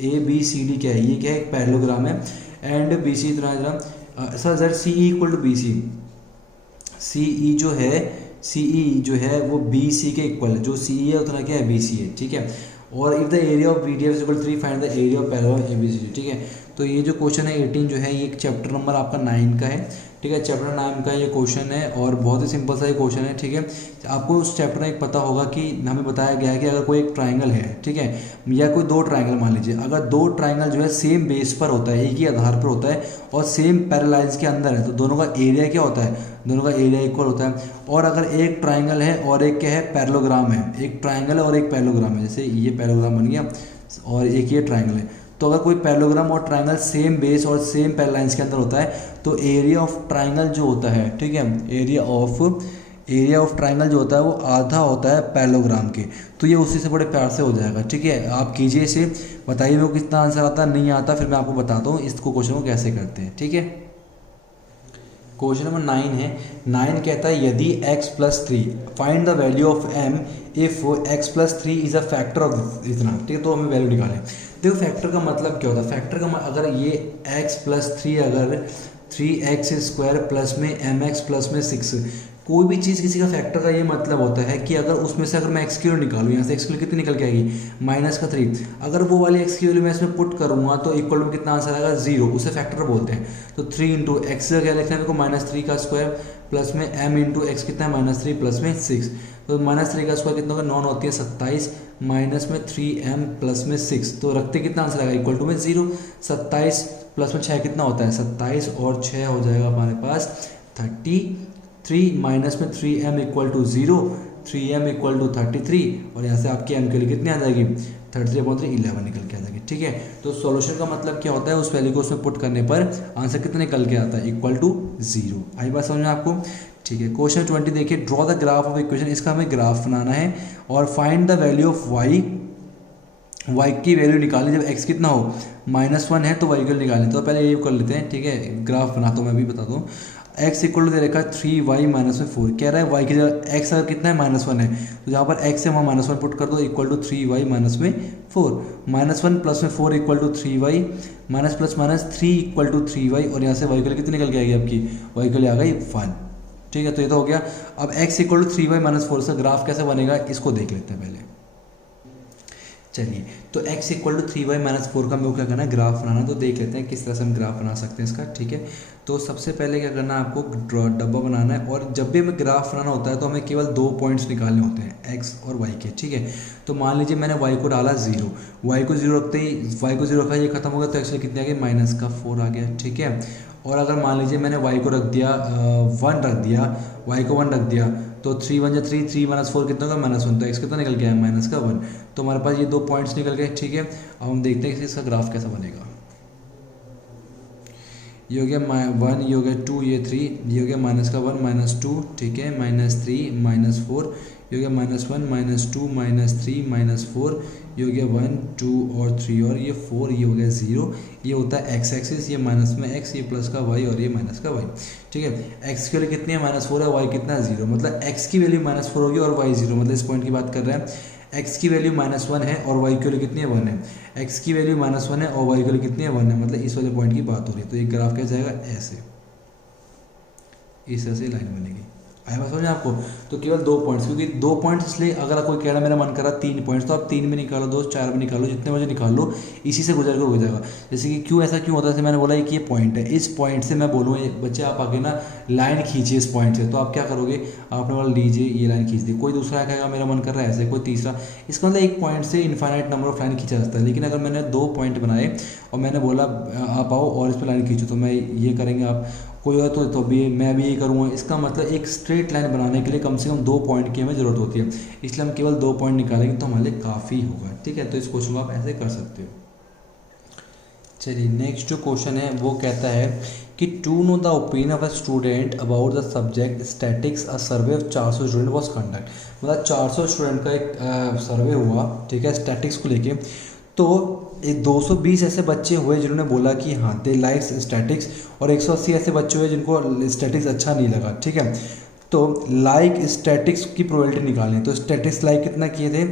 ABCD क्या है, ये क्या है, एक पैरेललोग्राम है। एंड BC इतना सर CE equal to BC, CE जो है वो BC के इक्वल है, जो CE है उतना क्या है, BC है, ठीक है। और if the area of BDF is equal to 3 find the area of parallel ABCD, ठीक है। तो ये जो क्वेश्चन है 18 जो है, ये एक चैप्टर नंबर आपका 9 का है, ठीक है। चैप्टर 9 का ये क्वेश्चन है और बहुत ही सिंपल सा ये क्वेश्चन है, ठीक है। आपको उस चैप्टर में एक पता होगा कि हमें बताया गया है कि अगर कोई एक ट्राइंगल है, ठीक है, या कोई 2 ट्राइंगल मान लीजिए, अगर 2 ट्राइंगल जो है सेम बेस पर होता है, एक ही आधार पर होता है और सेम पैरेललाइज के अंदर है, तो दोनों का एरिया क्या होता है, दोनों का एरिया इक्वल होता है। और अगर एक ट्राइंगल है और एक क्या है, पैरेललोग्राम है, एक ट्राइंगल है और एक पैरेललोग्राम है, जैसे ये पैरेललोग्राम बन गया और एक ये ट्राइंगल है, तो अगर कोई पैरेललोग्राम और ट्राइंगल सेम बेस और सेम पैरेललाइंस के अंदर होता है, तो एरिया ऑफ ट्राइंगल जो होता है, ठीक है, एरिया ऑफ ट्राइंगल जो होता है वो आधा होता है पैरेललोग्राम के। तो ये उसी से बड़े प्यार से हो जाएगा, ठीक है। आप कीजिए इसे, बताइए मेरे को कितना आंसर आता नहीं आता, फिर मैं आपको बताता हूँ इसको क्वेश्चन को कैसे करते हैं, ठीक है। क्वेश्चन नंबर 9 है। 9 कहता है यदि x+3 find the value of m if x+3 is a factor of इतना, ठीक है। तो हमें वैल्यू निकालें। देखो फैक्टर का मतलब क्या होता है, फैक्टर का अगर ये x+3 अगर 3x² प्लस में mx प्लस में 6, कोई भी चीज़ किसी का फैक्टर का ये मतलब होता है कि अगर उसमें से अगर मैं x की वैल्यू निकालूँ, यहाँ से x की वैल्यू कितनी निकल के आएगी, -3, अगर वो वाली x की वैल्यू मैं इसमें पुट करूँगा तो इक्वल में कितना आंसर आएगा, 0, उसे फैक्टर बोलते हैं। तो 3 इंटू एक्स का क्या लिखना है मेरे को, -3 का स्क्वायर प्लस में m इंटू एक्स कितना है, -3 प्लस में 6, तो -3 का स्क्वायर कितना होगा, 9 होती है 27 माइनस में 3m प्लस में 6, तो रखते कितना आंसर आएगा, इक्वल टू में 0। 27 प्लस में 6 कितना होता है, 27 और 6 हो जाएगा हमारे पास 33 माइनस में 3m equal to 0, 3m equal to 33 और यहाँ से आपकी m के लिए कितनी आ जाएगी, 33/3 11 निकल के आ जाएगी, ठीक है। तो सॉल्यूशन का मतलब क्या होता है, उस वैल्यू को उसमें पुट करने पर आंसर कितना निकल के आता है, इक्वल टू 0। आई बात समझ में आपको, ठीक है। क्वेश्चन 20 देखिए, draw the graph of equation, इसका हमें ग्राफ बनाना है और find the value of y की वैल्यू निकालें जब x कितना हो, -1 है तो y की वैल्यू निकालें। तो पहले ये कर लेते हैं, ठीक है, ग्राफ बनाता हूँ मैं भी बता दूँ। x इक्वल टू दे रखा है 3y माइनस में 4, कह रहा है y की जगह x अगर कितना है, -1 है, तो जहाँ पर x है वहाँ -1 पुट कर दो, इक्वल टू 3y माइनस में 4, -1 प्लस में 4 equal to 3y, minus plus minus 3 equal to 3y और यहाँ से y की वैल्यू कितनी निकल के आएगी आपकी, y की वैल्यू आ गई 1, ठीक है। तो ये तो हो गया। अब x equal to 3y minus 4 से ग्राफ कैसे बनेगा, इसको देख लेते हैं पहले। चलिए, तो x equal to 3y minus 4 का मेरे को क्या करना है, ग्राफ बनाना। तो देख लेते हैं किस तरह से हम ग्राफ बना सकते हैं इसका, ठीक है। तो सबसे पहले क्या करना है, आपको डब्बा बनाना है और जब भी हमें ग्राफ बनाना होता है तो हमें केवल 2 पॉइंट्स निकालने होते हैं, x और y के, ठीक है। तो मान लीजिए मैंने y को डाला 0, y को 0 रखते ही y को 0 रखा, ये खत्म हो गया, तो एक्चुअली कितने आ गए, -4 आ गया, ठीक है। और अगर मान लीजिए मैंने y को रख दिया 1 रख दिया, y को 1 रख दिया, तो 3 1 3, 3 माइनस 4 कितना होगा, -1, तो x कितना निकल गया है, -1। तो हमारे पास ये 2 पॉइंट्स निकल गए, ठीक है। अब हम देखते हैं कि इसका ग्राफ कैसा बनेगा। ये हो गया 1, ये हो गया 2, ये 3, ये हो गया -1 -2, ठीक है, -3 -4, ये हो गया -1 -2 -3 -4, ये हो गया 1 2 और 3 और ये 4, ये हो गया 0। ये होता है x एक्सिस, ये माइनस में x, ये प्लस का y और ये माइनस का y, ठीक है। x की वैल्यू कितनी है, -4 है, y कितना है 0, मतलब x की वैल्यू -4 होगी और y 0, मतलब इस पॉइंट की बात कर रहे हैं। x की वैल्यू -1 है और y की वैल्यू कितनी है, 1 है। x की वैल्यू -1 है और y की वैल्यू कितनी है, 1 है, मतलब इस वाले पॉइंट की बात हो रही है। तो ये ग्राफ कैसे जाएगा, ऐसे, इस तरह से लाइन बनेगी, आया बात समझ में आपको। तो केवल 2 पॉइंट्स, क्योंकि 2 पॉइंट्स इसलिए, अगर कोई कह रहा है मेरा मन कर रहा 3 पॉइंट्स, तो आप 3 में निकालो, 2 4 में निकालो, जितने बजे निकाल लो, इसी से गुजर कर हो जाएगा। जैसे कि क्यों ऐसा क्यों होता है, जैसे मैंने बोला कि ये पॉइंट है, इस पॉइंट से मैं बोलूँ बच्चे आप आगे ना लाइन खींचिए इस पॉइंट से, तो आप क्या करोगे, आपने बोला लीजिए ये लाइन खींच दी, कोई दूसरा कहेगा मेरा मन कर रहा है ऐसे, कोई तीसरा, इसका मतलब एक पॉइंट से इन्फाइनाइट नंबर ऑफ लाइन खींचा जाता है। लेकिन अगर मैंने 2 पॉइंट बनाए और मैंने बोला आप आओ और इस पर लाइन खींचो, तो मैं ये करेंगे आप, कोई और तो भी मैं भी ये करूँगा। इसका मतलब एक स्ट्रेट लाइन बनाने के लिए कम से कम 2 पॉइंट की हमें ज़रूरत होती है, इसलिए हम केवल 2 पॉइंट निकालेंगे तो हमारे लिए काफ़ी होगा। ठीक है, तो इस क्वेश्चन को आप ऐसे कर सकते हो। चलिए नेक्स्ट जो क्वेश्चन है वो कहता है कि to know the opinion of a student about the subject statics, a survey of 400 student was conduct. मतलब 400 स्टूडेंट का एक सर्वे हुआ, ठीक है, स्टैटिक्स को लेके। तो 220 ऐसे बच्चे हुए जिन्होंने बोला कि हाँ दे लाइक्स स्टैटिक्स, और 180 ऐसे बच्चे हुए जिनको स्टैटिक्स अच्छा नहीं लगा। ठीक है, तो लाइक स्टैटिक्स की प्रोबेबिलिटी निकालनी, तो स्टैटिक्स लाइक कितना किए थे,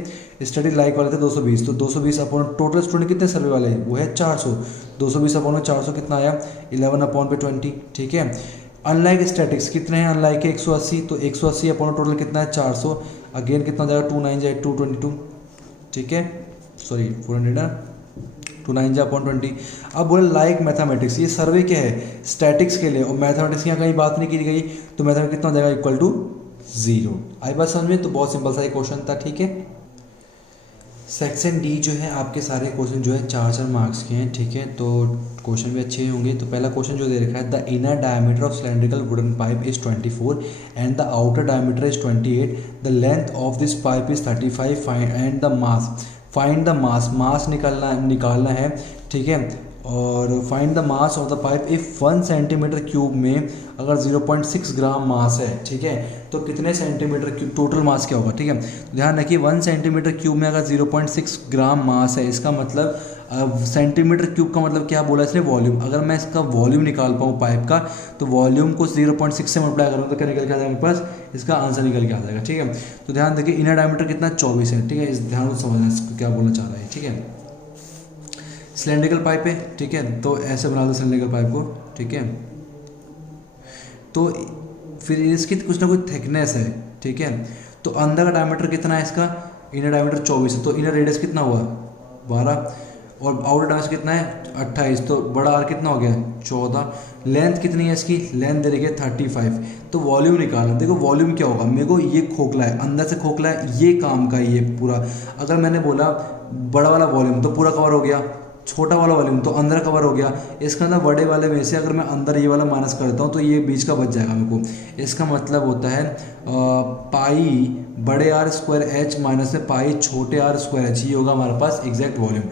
स्टैटिक्स लाइक वाले थे 220, तो 220 अपॉन टोटल स्टूडेंट कितने सर्वे वाले वो है 400, 220 अपॉन 400 कितना आया 11 अपॉन पे 20। ठीक है, अनलाइक स्टैटिक्स कितने हैं, अनलाइक है 180, तो 180 अपॉन टोटल कितना है 400, अगेन कितना हो जाएगा 2 9 जाए 222। ठीक है, सॉरी 400 2 9 जा अपॉन 20। अब बोले लाइक मैथमेटिक्स, ये सर्वे क्या है स्टैटिक्स के लिए, और मैथमेटिक्स की यहाँ कहीं बात नहीं की गई, तो मैथमेटिक्स कितना हो जाएगा इक्वल टू 0। आई बात समझ में, तो बहुत सिंपल सा एक क्वेश्चन था। ठीक है, सेक्शन डी जो है आपके सारे क्वेश्चन जो है 4 मार्क्स के हैं। ठीक है, तो क्वेश्चन भी अच्छे होंगे। तो पहला क्वेश्चन जो दे रखा है, the inner diameter of cylindrical wooden pipe is 24 and the outer diameter is 28, the length of this pipe is 35 and the mass, find the mass निकालना है। ठीक है, और find the mass of the pipe if 1 centimetre cube में अगर 0.6 ग्राम मास है। ठीक है, तो कितने सेंटीमीटर क्यूब टोटल मास क्या होगा। ठीक है, ध्यान रखिए 1 सेंटीमीटर क्यूब में अगर 0.6 ग्राम मास है, इसका मतलब सेंटीमीटर क्यूब का मतलब क्या बोला इसने, वॉल्यूम। अगर मैं इसका वॉल्यूम निकाल पाऊँ पाइप का, तो वॉल्यूम को 0.6 से मल्टीप्लाई करूँगा तो क्या निकल के आ जाएगा मेरे पास, इसका आंसर निकल के आ जाएगा। ठीक है, तो ध्यान देखिए इनर डायमीटर कितना 24 है। ठीक है, इस ध्यान से समझना इसको क्या बोलना चाह रहा है। ठीक है, सिलेंड्रिकल पाइप है। ठीक है, तो ऐसे बना दो सिलेंड्रिकल पाइप को। ठीक है, तो फिर इसकी कुछ ना कुछ थिकनेस है। ठीक है, तो अंदर का डायमीटर कितना है इसका, इनर डायमीटर 24 है, तो इनर रेडियस कितना हुआ 12, और आउटर डायमीटर कितना है 28, तो बड़ा आर कितना हो गया 14। लेंथ कितनी है इसकी, लेंथ दे रही है 35। तो वॉल्यूम निकालना, देखो वॉल्यूम क्या होगा, मेरे को ये खोखला है, अंदर से खोखला है, ये काम का ये पूरा। अगर मैंने बोला बड़ा वाला वॉल्यूम तो पूरा कवर हो गया, छोटा वाला वॉल्यूम तो अंदर कवर हो गया। इसका ना बड़े वाले में से अगर मैं अंदर ये वाला माइनस करता हूँ तो ये बीच का बच जाएगा मेरे को। इसका मतलब होता है पाई बड़े आर स्क्वायर एच माइनस में पाई छोटे आर स्क्वायर एच, ये होगा हमारे पास एग्जैक्ट वॉल्यूम।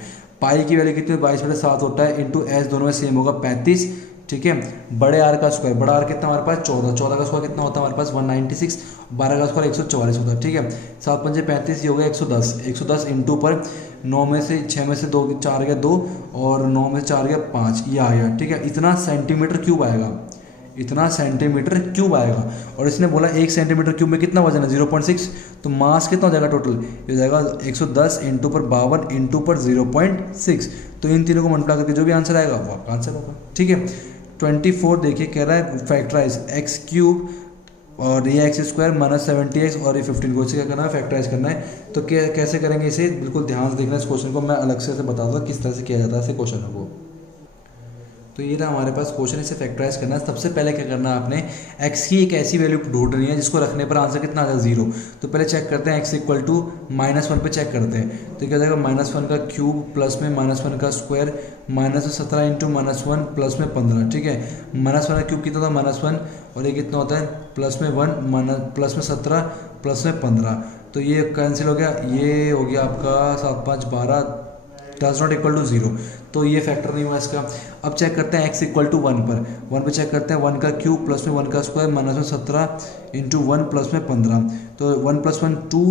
पाई की वैल्यू कितनी 22/7 होता है, इंटू एच दोनों में सेम होगा 35। ठीक है, बड़े आर का स्क्वायर, बड़ा आर कितना हमारे पास 14, 14 का स्क्वायर कितना होता है हमारे पास 196, 12 का स्क्वायर 144 होता है। ठीक है, 7 पंजे 35, ये हो गया 110, 110 इंटू पर 9 में से 6 में से 2 4 गया 2, और 9 में से 4 गया 5, ये आ गया। ठीक है, इतना सेंटीमीटर क्यूब आएगा, इतना सेंटीमीटर क्यूब आएगा। और इसने बोला 1 सेंटीमीटर क्यूब में कितना वजन है 0.6, तो मास कितना हो जाएगा टोटल, ये हो जाएगा 110 इंटू पर 52 इंटू पर 0.6। तो इन तीनों को मल्टीप्लाई करके जो भी आंसर आएगा वो आपका आंसर होगा। ठीक है, 24 देखिए कह रहा है फैक्टराइज एक्स क्यूब, और ये एक्स स्क्वायर माइनस 70x और ये 15 को, इसे क्या करना है फैक्टराइज करना है। तो कैसे करेंगे इसे, बिल्कुल ध्यान से देखना इस क्वेश्चन को, मैं अलग से बता दूँगा किस तरह से किया जाता है ऐसे क्वेश्चन को। तो ये रहा हमारे पास क्वेश्चन, इसे फैक्टराइज करना है। सबसे पहले क्या करना है आपने, एक्स की एक ऐसी वैल्यू ढूंढनी है जिसको रखने पर आंसर कितना आ जाए 0। तो पहले चेक करते हैं एक्स इक्वल टू -1 पे चेक करते हैं, तो क्या हो जाएगा -1 का क्यूब प्लस में -1 का स्क्वायर -17 इंटू -1 प्लस में 15। ठीक है, -1 का क्यूब कितना था -1, और ये कितना होता है प्लस में 1 प्लस में 17 प्लस में 15, तो ये कैंसिल हो गया, ये हो गया आपका 7 5 12 डज नॉट इक्वल टू 0, तो ये फैक्टर नहीं हुआ इसका। अब चेक करते हैं x इक्वल टू 1 पर, 1 पे चेक करते हैं 1 का क्यूब प्लस में 1 का स्क्वायर -17 इंटू 1 प्लस में 15, तो 1 + 1 2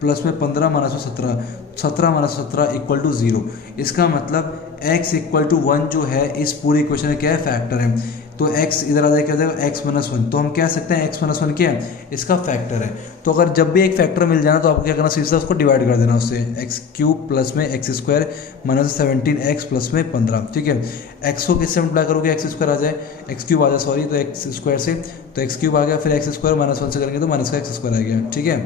प्लस में 15 माइनस में 17, 17 माइनस 17 इक्वल टू 0। इसका मतलब x इक्वल टू 1 जो है इस पूरी इक्वेशन में क्या है, फैक्टर है। तो x इधर आ जाए क्या हो जाएगा, x माइनस 1। तो हम कह सकते हैं x माइनस 1 क्या है, इसका फैक्टर है। तो अगर जब भी एक फैक्टर मिल जाना तो आपको क्या करना, सीधा उसको डिवाइड कर देना उससे, एक्स क्यूब प्लस में x square minus 17x plus में 15। ठीक है, x को किससे मल्टीप्लाई करोगे, एक्स स्क्वायर आ जाए, एक्स क्यूब आ जाए सॉरी, तो एक्स स्क्वायर से, तो एक्स क्यूब आ गया, फिर एक्स स्क्वायर माइनस 1 से करेंगे तो माइनस का एक्स स्क्वायर आ गया। ठीक है,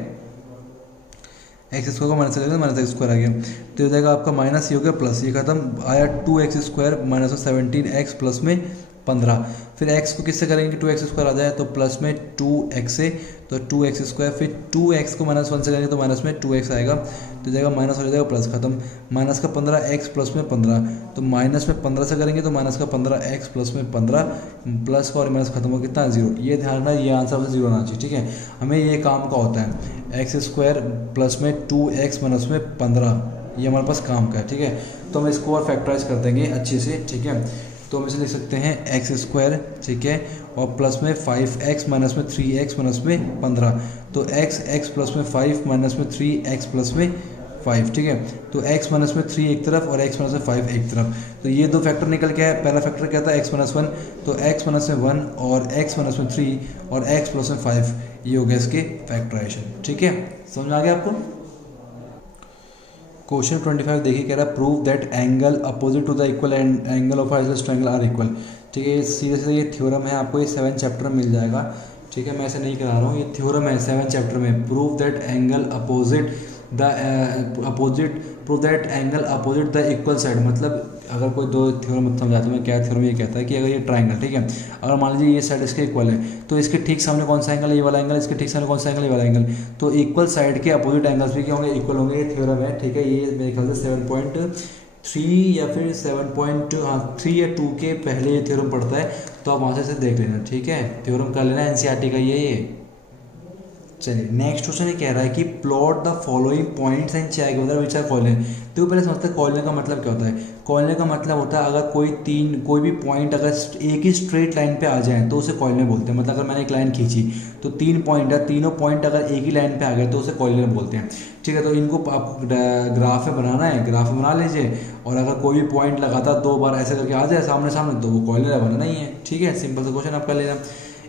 एक्स स्क्वायर को माइनस करेंगे तो माइनस एक्स स्क्वायर आ गया। तो हो जाएगा आपका माइनस, ये हो गया प्लस, ये खत्म आया 2x square minus 17x plus में 15। फिर x को किससे करेंगे, 2x स्क्वायर आ जाए तो प्लस में 2x से, तो 2x स्क्वायर, फिर 2x को माइनस 1 से करेंगे तो माइनस में 2x आएगा, तो जाएगा माइनस हो जाएगा प्लस, खत्म। माइनस का 15x प्लस में 15, तो माइनस में 15 से करेंगे तो माइनस का 15x प्लस में 15, प्लस का और माइनस खत्म हो कितना, 0। ये ध्यान रखना, ये आंसर से 0 आना चाहिए। ठीक है, हमें ये काम का होता है, एक्स स्क्वायर प्लस में 2x माइनस में 15, ये हमारे पास काम का है। ठीक है, तो हम इसको और फैक्टराइज कर देंगे अच्छे से। ठीक है, तो हम इसे लिख सकते हैं एक्स स्क्वायर, ठीक है, और प्लस में 5x माइनस में 3x माइनस में 15, तो x प्लस में 5 माइनस में 3x प्लस में 5। ठीक है, तो x माइनस में 3 एक तरफ और x माइनस में 5 एक तरफ, तो ये दो फैक्टर निकल के आया। पहला फैक्टर क्या था, x माइनस 1, तो x माइनस में 1 और x माइनस में 3 और x प्लस में 5, ये हो गया इसके फैक्टराइजेशन। ठीक है, समझ आ गया आपको। क्वेश्चन 25 देखिए, कह रहा है prove that angle opposite to the equal angle of isosceles triangle are equal. ठीक है, सीधे सीधे ये थ्योरम है, आपको ये 7 चैप्टर में मिल जाएगा। ठीक है, मैं ऐसे नहीं करा रहा हूँ, ये थ्योरम है 7 चैप्टर में। Prove that angle opposite prove that angle opposite the equal side, मतलब अगर कोई दो थ्योरम समझाता हूँ मैं, क्या थ्योरम ये कहता है कि अगर ये ट्रायंगल, ठीक है, अगर मान लीजिए ये साइड इसके इक्वल है, तो इसके ठीक सामने कौन सा एंगल है, ये वाला एंगल, इसके ठीक सामने कौन सा एंगल, ये वाला एंगल, तो इक्वल साइड के अपोजिट एंगल्स भी क्या होंगे, इक्वल होंगे। ये थ्योरम है। ठीक है, ये मेरे ख्याल से 7.3 या फिर 7.3 या 2 के पहले ये थ्योरम पढ़ता है, तो आप वहाँ से देख लेना। ठीक है, थ्योरम कर लेना, एनसीईआरटी का ये। चलिए नेक्स्ट क्वेश्चन ये कह रहा है कि plot the following points and check whether which are collinear. तो पहले समझते हैं कॉलन का मतलब क्या होता है। कॉलन का मतलब होता है अगर कोई भी पॉइंट अगर एक ही स्ट्रेट लाइन पे आ जाए तो उसे कॉलन बोलते हैं। मतलब अगर मैंने एक लाइन खींची तो 3 पॉइंट है, तीनों पॉइंट अगर एक ही लाइन पे आ गए तो उसे कॉलन बोलते हैं। ठीक है, तो इनको आप ग्राफ में बनाना है, ग्राफ में बना लीजिए, और अगर कोई भी पॉइंट लगातार 2 बार ऐसे करके आ जाए सामने सामने तो वो कॉलन बनाना ही है। ठीक है, सिंपल सा क्वेश्चन आप कर लेना।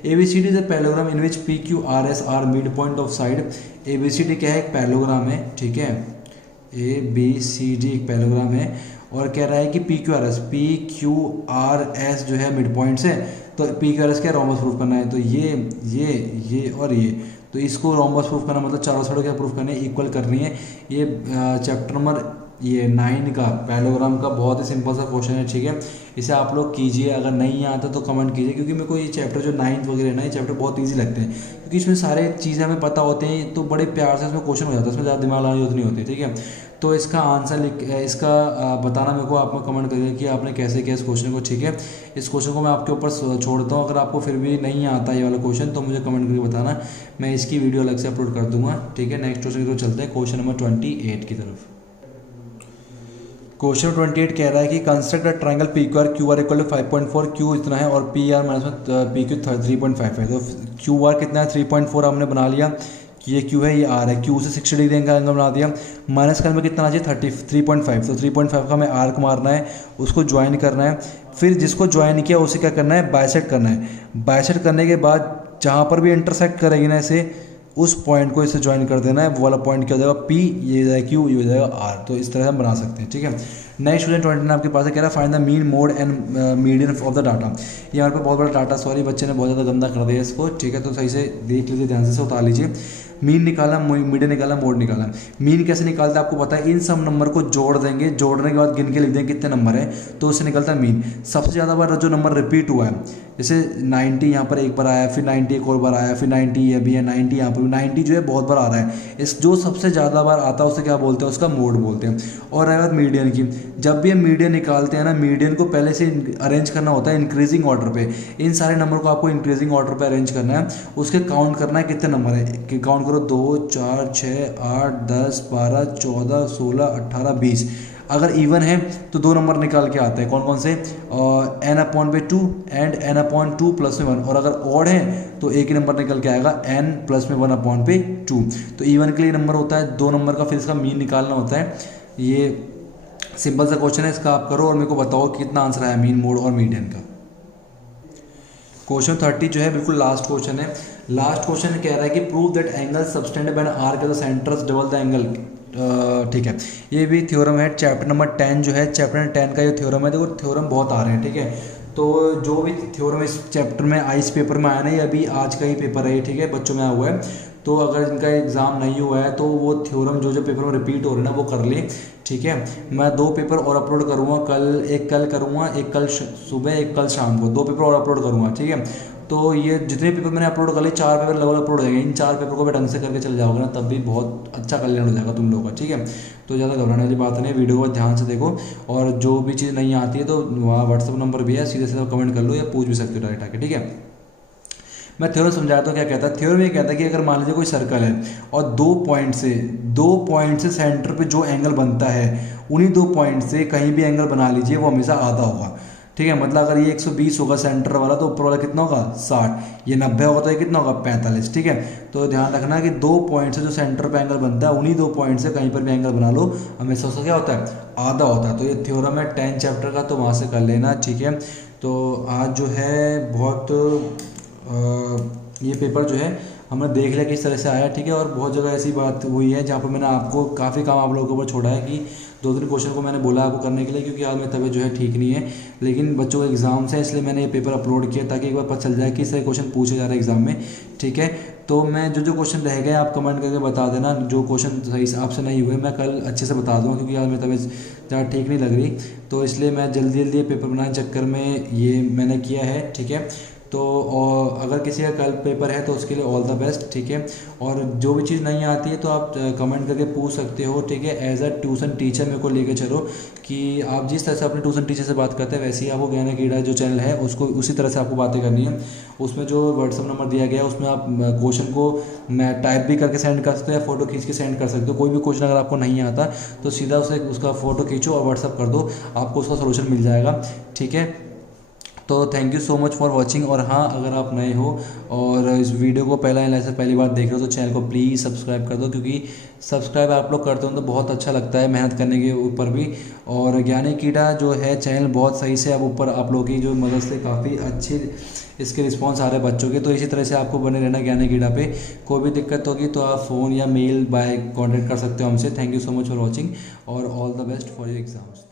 ABCD is a parallelogram in which PQRS are midpoint of side। ABCD क्या है, एक पैरेललोग्राम है। ठीक है, ABCD एक पैरेललोग्राम है और कह रहा है कि PQRS जो है मिड पॉइंट्स है, तो PQRS क्या रोम्बस प्रूफ करना है। तो ये और ये, तो इसको रोम्बस प्रूफ करना मतलब चारों साइडों क्या प्रूफ करनी है, इक्वल करनी है। ये चैप्टर नंबर 9 का पैरेललोग्राम का बहुत ही सिंपल सा क्वेश्चन है। ठीक है, इसे आप लोग कीजिए, अगर नहीं आता तो कमेंट कीजिए, क्योंकि मेरे को ये चैप्टर जो 9th वगैरह है ना, ये चैप्टर बहुत इजी लगते हैं, क्योंकि इसमें सारे चीज़ें हमें पता होते हैं, तो बड़े प्यार से इसमें क्वेश्चन हो जाता है, इसमें ज़्यादा दिमाग लगाने की जरूरत नहीं होती। ठीक है, तो इसका आंसर इसका बताना मेरे को, आप कमेंट करिए कि आपने कैसे किया इस क्वेश्चन को। ठीक है, इस क्वेश्चन को मैं आपके ऊपर छोड़ता हूँ, अगर आपको फिर भी नहीं आता ये वाला क्वेश्चन तो मुझे कमेंट करके बताना, मैं इसकी वीडियो अलग से अपलोड कर दूंगा। ठीक है, नेक्स्ट क्वेश्चन की तरफ चलते हैं, क्वेश्चन नंबर 28 की तरफ। क्वेश्चन 28 कह रहा है कि construct a triangle PQR QR equal to 5.4, Q इतना है और PR माइनस में PQ 3.5 है। तो QR कितना है, 3.4 हमने बना लिया कि ये Q है, ये R है, Q से 60 डिग्री का एंगल बना दिया। माइनस करने में कितना आ चाहिए, 3.5, तो 3.5 का हमें R को मारना है, उसको ज्वाइन करना है। फिर जिसको ज्वाइन किया उसे क्या करना है, बाइसेक्ट करना है। बाइसेक्ट करने के बाद जहाँ पर भी इंटरसेक्ट करेगी ना इसे, उस पॉइंट को इसे ज्वाइन कर देना है। वो वाला पॉइंट क्या हो जाएगा, P, ये हो जाएगा Q, ये हो जाएगा R। तो इस तरह हम बना सकते हैं। ठीक है, नेक्स्ट क्वेश्चन 29 आपके पास है, कह रहा है find the mean mode and median of the data. यहाँ पर बहुत बड़ा डाटा, सॉरी बच्चे ने बहुत ज़्यादा गंदा कर दिया इसको। ठीक है, तो सही से देख लीजिए, ध्यान से उतार लीजिए। मीन निकाला, मीडियन निकाला, मोड निकाला। मीन कैसे निकालता है आपको पता है, इन सब नंबर को जोड़ देंगे, जोड़ने के बाद गिन के लिख देंगे कितने नंबर है, तो उससे निकलता है मीन। सबसे ज़्यादा बार जो नंबर रिपीट हुआ है, जैसे 90 यहाँ पर एक बार आया, फिर 90 एक और बार आया, फिर 90 ये भी है, 90 यहाँ पर 90 जो है बहुत बार आ रहा है। इस जो सबसे ज़्यादा बार आता है उसे क्या बोलते हैं, उसका मोड बोलते हैं। और अगर मीडियन की, जब भी हम मीडियन निकालते हैं ना, मीडियन को पहले से अरेंज करना होता है इंक्रीजिंग ऑर्डर पे। इन सारे नंबर को आपको इंक्रीजिंग ऑर्डर पे अरेंज करना है, उसके काउंट करना है कितने नंबर है, काउंट करो 2 4 6 8 10 12 14 16 18 20। अगर इवन है तो 2 नंबर निकाल के आते हैं, कौन कौन से, n/2 एंड n/2 प्लस में 1, और अगर ऑड है तो एक ही नंबर निकल के आएगा n प्लस में 1/2। तो इवन के लिए नंबर होता है 2 नंबर का, फिर इसका मीन निकालना होता है। ये सिंपल सा क्वेश्चन है, इसका आप करो और मेरे को बताओ कितना आंसर आया मीन, मोड और मीडियन का। क्वेश्चन 30 जो है बिल्कुल लास्ट क्वेश्चन है। लास्ट क्वेश्चन कह रहा है कि prove that angle subtended bye an arc at the centres double the angle. ठीक है, ये भी थ्योरम है, चैप्टर नंबर 10 जो है, चैप्टर नंबर 10 का ये थ्योरम है। देखो थ्योरम बहुत आ रहे हैं, ठीक है, तो जो भी थ्योरम इस चैप्टर में इस पेपर में आया ना, ये अभी आज का ही पेपर है, ठीक है, बच्चों में आया हुआ है। तो अगर इनका एग्ज़ाम नहीं हुआ है तो वो थ्योरम जो पेपर में रिपीट हो रहे हैं ना वो कर ले, ठीक है। मैं 2 पेपर और अपलोड करूँगा, एक कल करूँगा, एक कल सुबह, एक कल शाम को, 2 पेपर और अपलोड करूँगा, ठीक है। तो ये जितने पेपर मैंने अपलोड कर लिए, 4 पेपर लगभग अपलोड हो जाएंगे। इन 4 पेपर को भी ढंग से करके चल जाओगे ना, तब भी बहुत अच्छा कल्याण हो जाएगा तुम लोगों का, ठीक है। तो ज़्यादा घबराने वाली बात नहीं, वीडियो को ध्यान से देखो, और जो भी चीज़ नहीं आती है तो वहाँ व्हाट्सअप नंबर भी है, सीधे सीधे कमेंट कर लो या पूछ भी सकते हो डायरेक्ट आके, ठीक है। मैं थ्योरम समझाता हूँ क्या कहता है। थ्योरम ये कहता है कि अगर मान लीजिए कोई सर्कल है और 2 पॉइंट से सेंटर पे जो एंगल बनता है, उन्हीं 2 पॉइंट से कहीं भी एंगल बना लीजिए, वो हमेशा आधा होगा, ठीक है। मतलब अगर ये 120 होगा सेंटर वाला, तो ऊपर वाला कितना होगा 60, ये 90 होगा तो ये कितना होगा 45, ठीक है। तो ध्यान रखना कि 2 पॉइंट से जो सेंटर पे एंगल बनता है, उन्हीं 2 पॉइंट से कहीं पर भी एंगल बना लो, हमेशा उसका क्या होता है, आधा होता है। तो ये थ्योरम है 10 चैप्टर का, तो वहाँ से कर लेना, ठीक है। तो आज जो है बहुत ये पेपर जो है हमने देख लिया किस तरह से आया, ठीक है। और बहुत जगह ऐसी बात हुई है जहाँ पर मैंने आपको काफ़ी काम आप लोगों के ऊपर छोड़ा है कि 2-3 क्वेश्चन को मैंने बोला आपको करने के लिए, क्योंकि आज मेरी तबीयत जो है ठीक नहीं है, लेकिन बच्चों के एग्ज़ाम्स है, इसलिए मैंने ये पेपर अपलोड किया ताकि एक बार पता चल जाए किस तरह क्वेश्चन पूछे जा रहे हैं एग्ज़ाम में, ठीक है। तो मैं जो क्वेश्चन रह गए आप कमेंट करके बता देना, जो क्वेश्चन सही से आपसे नहीं हुए मैं कल अच्छे से बता दूँगा, क्योंकि आज मेरी तबीयत ज़्यादा ठीक नहीं लग रही, तो इसलिए मैं जल्दी जल्दी पेपर बनाने चक्कर में ये मैंने किया है, ठीक है। तो और अगर किसी का कल पेपर है तो उसके लिए ऑल द बेस्ट, ठीक है। और जो भी चीज़ नहीं आती है तो आप कमेंट करके पूछ सकते हो, ठीक है। एज अ ट्यूशन टीचर मेरे को लेके चलो कि आप जिस तरह से अपने ट्यूशन टीचर से बात करते हैं, वैसे ही आपको ज्ञान कीड़ा जो चैनल है उसको उसी तरह से आपको बातें करनी है। उसमें जो व्हाट्सअप नंबर दिया गया है उसमें आप क्वेश्चन को टाइप भी करके सेंड कर सकते हो या फोटो खींच के सेंड कर सकते हो। कोई भी क्वेश्चन अगर आपको नहीं आता तो सीधा उसका फ़ोटो खींचो और व्हाट्सअप कर दो, आपको उसका सोल्यूशन मिल जाएगा, ठीक है। तो thank you so much for watching. और हाँ, अगर आप नए हो और इस वीडियो को पहली बार देख रहे हो तो चैनल को प्लीज़ सब्सक्राइब कर दो, क्योंकि सब्सक्राइब आप लोग करते हो तो बहुत अच्छा लगता है मेहनत करने के ऊपर भी। और ज्ञानी कीड़ा जो है चैनल बहुत सही से अब ऊपर आप लोगों की जो मदद से काफ़ी अच्छी इसके रिस्पॉन्स आ रहे हैं बच्चों के। तो इसी तरह से आपको बने रहना ज्ञानी कीड़ा पे। कोई भी दिक्कत होगी तो आप फ़ोन या मेल बाय कॉन्टेक्ट कर सकते हो हमसे। Thank you so much for watching और all the best for your exams.